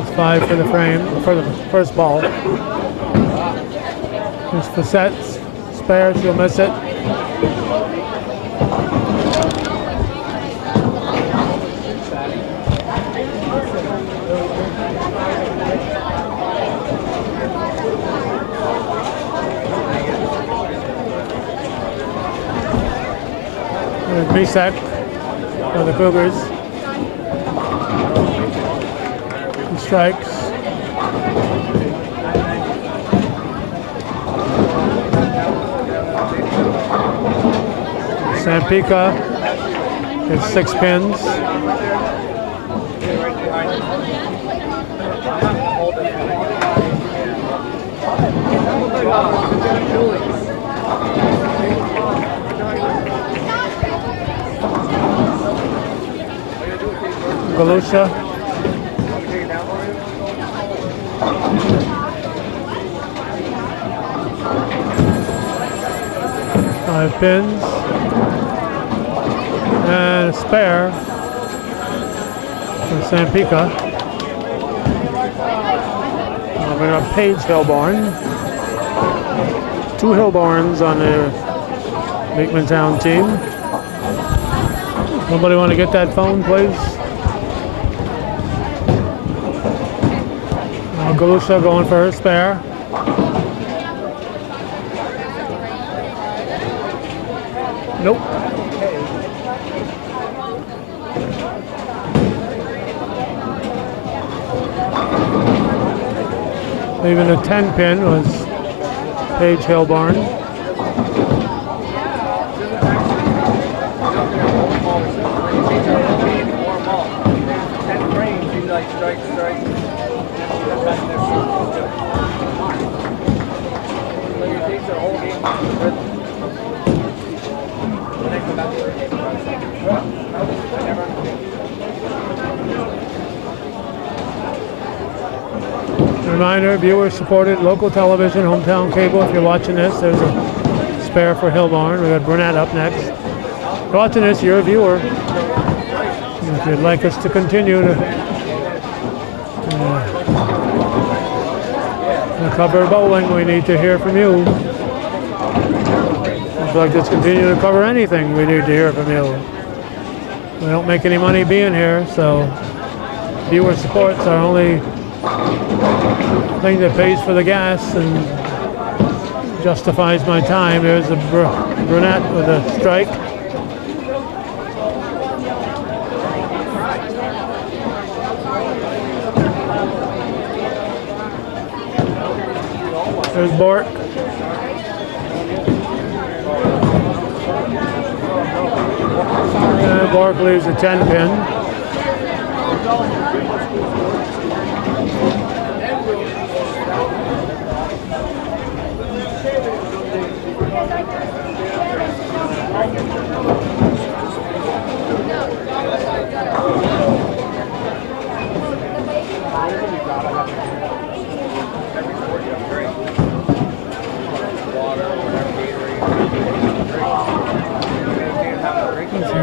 It's 5 for the frame, for the first ball. There's Facette's spare, she'll miss it. Beekmantown for the Cougars. He strikes. Sampika gets 6 pins. Galusha. Five pins. And a spare for Sampika. We're up Paige Hillborn. 2 Hillborns on the Beekmantown team. Somebody want to get that phone, please? Galusha going for her spare. Nope. Even the 10 pin was Paige Hillborn. Reminder, viewer supported local television, hometown cable. If you're watching this, there's a spare for Hillborn. We got Burnett up next. If you're watching this, you're a viewer. If you'd like us to continue to cover bowling, we need to hear from you. If you'd like us to continue to cover anything, we need to hear from you. We don't make any money being here, so viewer support's our only thing that pays for the gas and justifies my time. There's a brunette with a strike. There's Bork. And Bork leaves a 10 pin.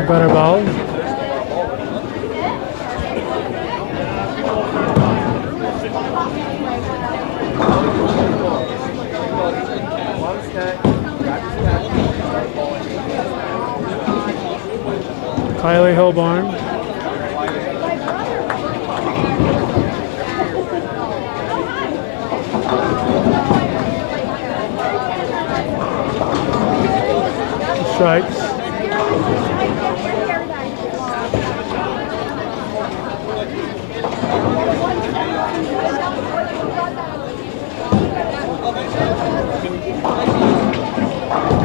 Better ball. Kylie Hillborn. Strikes.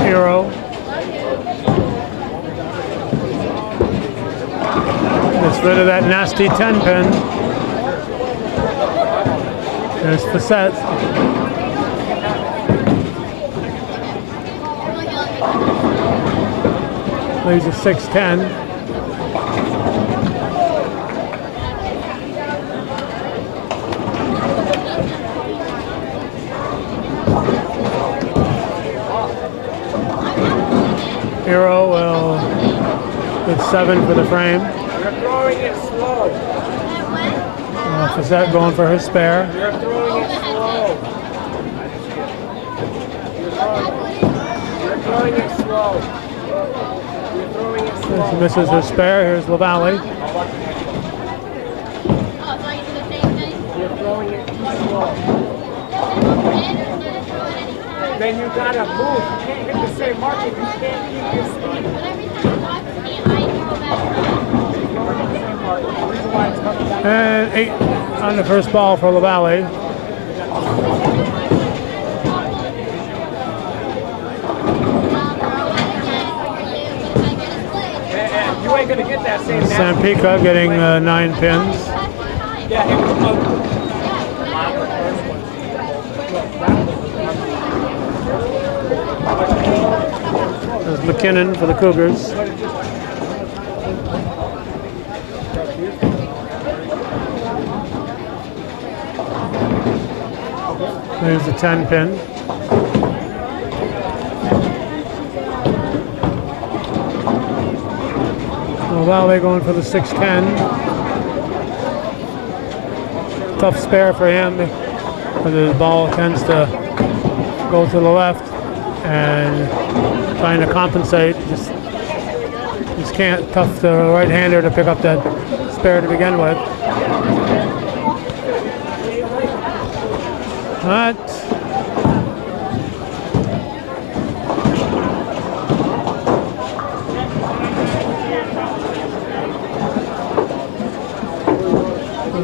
Hero. Gets rid of that nasty 10 pin. There's Facette. Leaves a 6-10. Hero will get 7 for the frame. You're throwing it slow. Facette going for her spare. You're throwing it slow. You're throwing it slow. You're throwing it slow. She misses her spare. Here's LaValle. You're throwing it too slow. Then you gotta move. You can't hit the same mark if you can't keep your speed. And 8 on the first ball for LaValle. You ain't gonna get that same. Sampika getting 9 pins. Yeah, it was There's McKinnon for the Cougars. There's the 10 pin. LaValle going for the 6-10. Tough spare for him. but the ball tends to go to the left, and trying to compensate. Just can't. Tough the right-hander to pick up that spare to begin with. But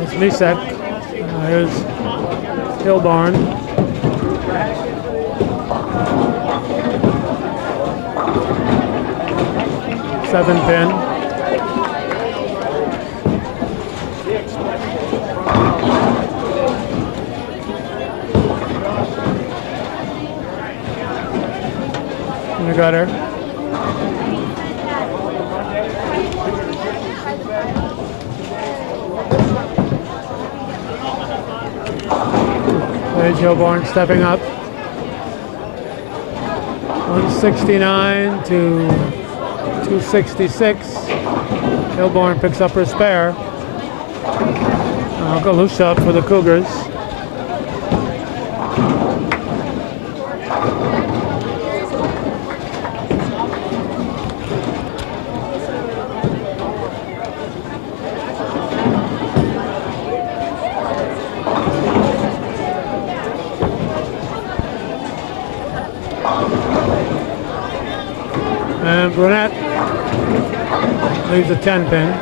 it's Misek. Here's Hillbarn. Seven pin. In the gutter. There's Hillbarn stepping up. 169 to 266. Hillbarn picks up her spare. Galusha up for the Cougars. And Brunette leaves a 10 pin.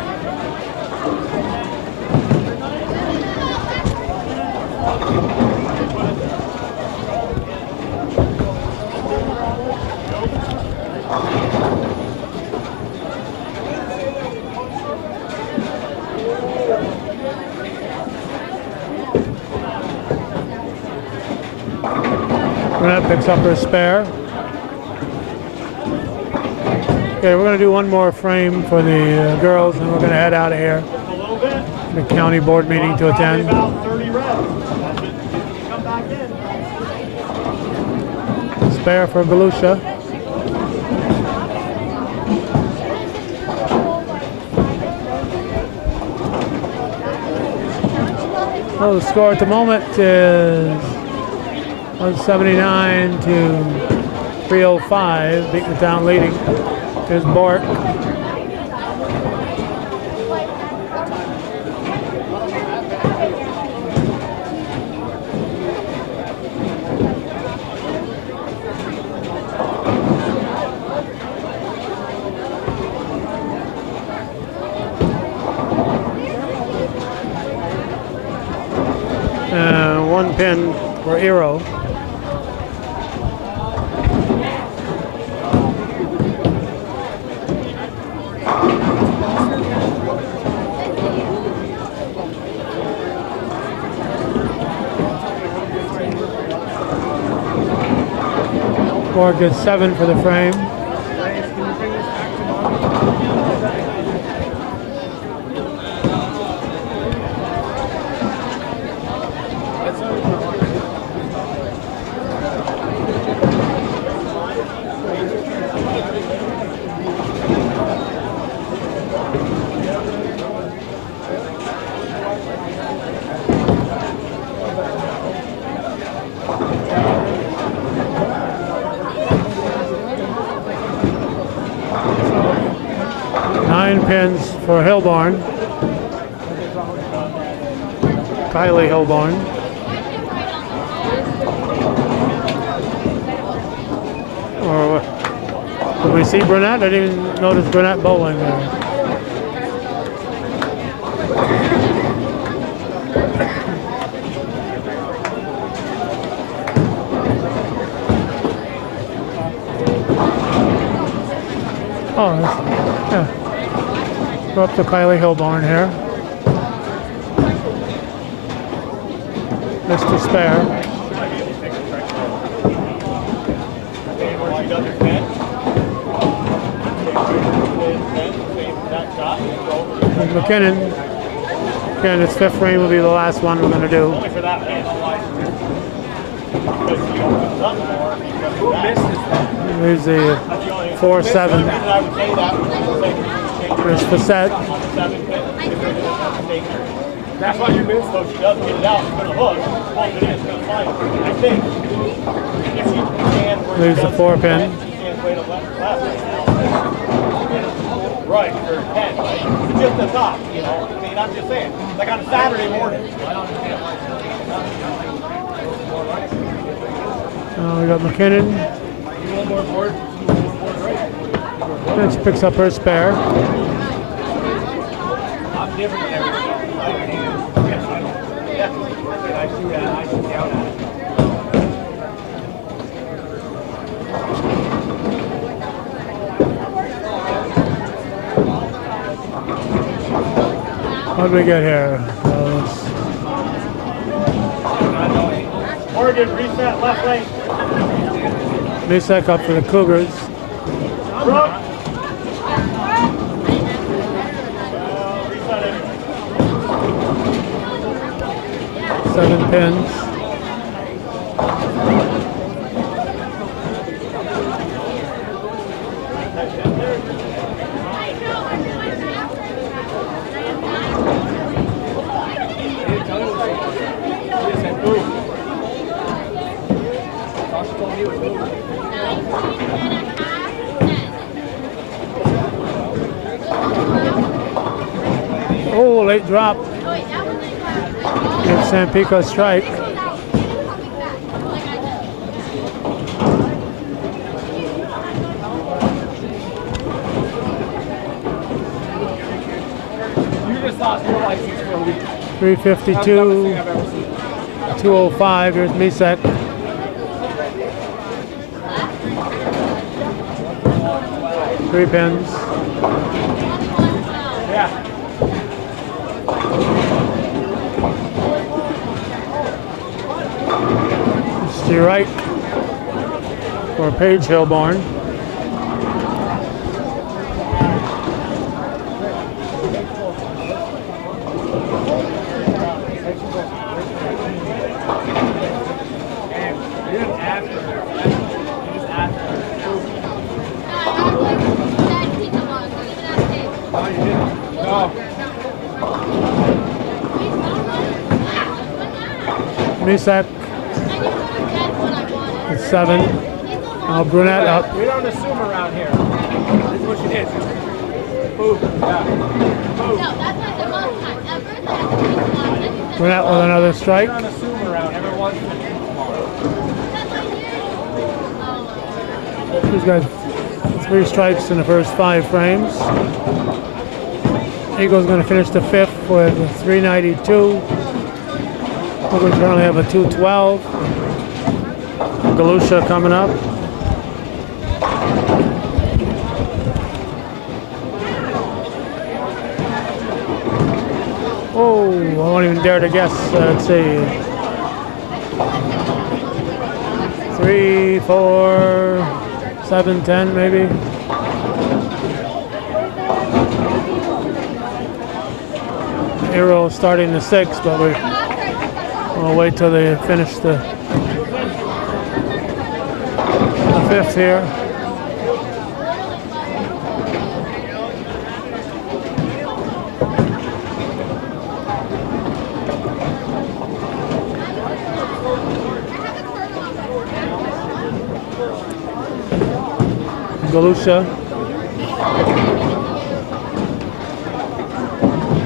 Brunette picks up her spare. Okay, we're going to do one more frame for the girls, and we're going to head out of here. The county board meeting to attend. Spare for Galusha. Well, the score at the moment is 179 to 305. Beekmantown leading. Here's Bork. One pin for Eero. Borg gets 7 for the frame. Pins for Hillbarn. Kylie Hillbarn. Or did we see Brunette? I didn't even notice Brunette bowling there. Oh, yeah. Go up to Kylie Hillbarn here. Mr. Spare. And McKinnon. Again, this 5th frame will be the last one we're going to do. Here's the 4-7. There's Facette. That's why you miss, though. She doesn't get it out. She's going to hook. Once it is, it's going to fight. I think if she can, Leaves the 4-pin. she can't wait a left. Right, or 10, right? Just the top, you know. I mean, I'm just saying. Like on a Saturday morning. We got McKinnon. One more board. One more right. And she picks up her spare. I'm different than everybody else. I shoot at it. I shoot down at it. What do we get here? Morgan, reset left lane. Misek up for the Cougars. Reset it. 7 pins. Oh, late drop. Gives Sampico a strike. You just lost your license for a week. 352, 205. Here's Misek. Three pins. Yeah. To your right for Paige Hilborn. Misek at 7. Now Brunette up. We don't assume around here. This is what she did. Move. Yeah. Move. Brunette with another strike. We don't assume around everyone. She's got 3 strikes in the first 5 frames. Eagles going to finish the 5th with a 392. Cougars currently have a 212. Galusha coming up. Oh, I won't even dare to guess. Let's see. 3, 4, 7, 10 maybe. Arrow starting the 6th, but we'll wait till they finish the 5th here. Galusha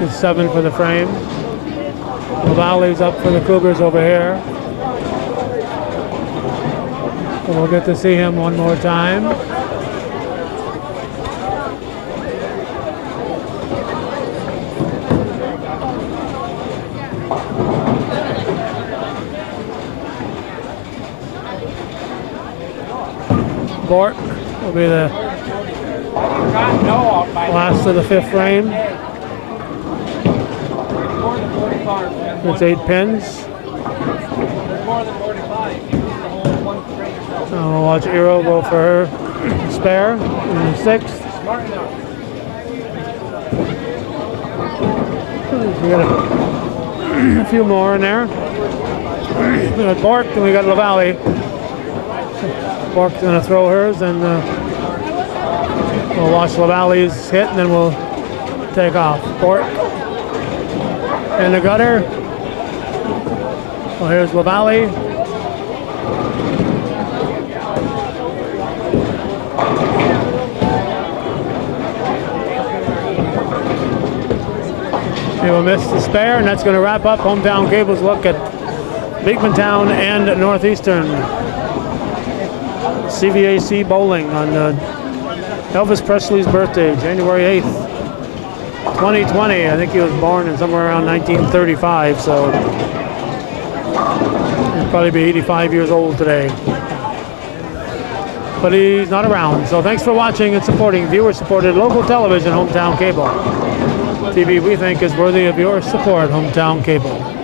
is 7 for the frame. Valley's up for the Cougars over here. We'll get to see him one more time. Bork will be the last of the 5th frame. It's 8 pins. We'll watch Eero go for her spare in the 6th. We got a few more in there. We got Bork and we got LaValle. Bork's going to throw hers, and we'll watch LaValle's hit, and then we'll take off. Bork. in the gutter. Well, here's LaValle. He will miss the spare, and that's going to wrap up Hometown Cable's look at Beekmantown and Northeastern CVAC bowling on Elvis Presley's birthday, January 8th, 2020. I think he was born in somewhere around 1935, so he'll probably be 85 years old today. But he's not around, so thanks for watching and supporting viewer-supported local television, Hometown Cable. TV we think is worthy of your support, Hometown Cable.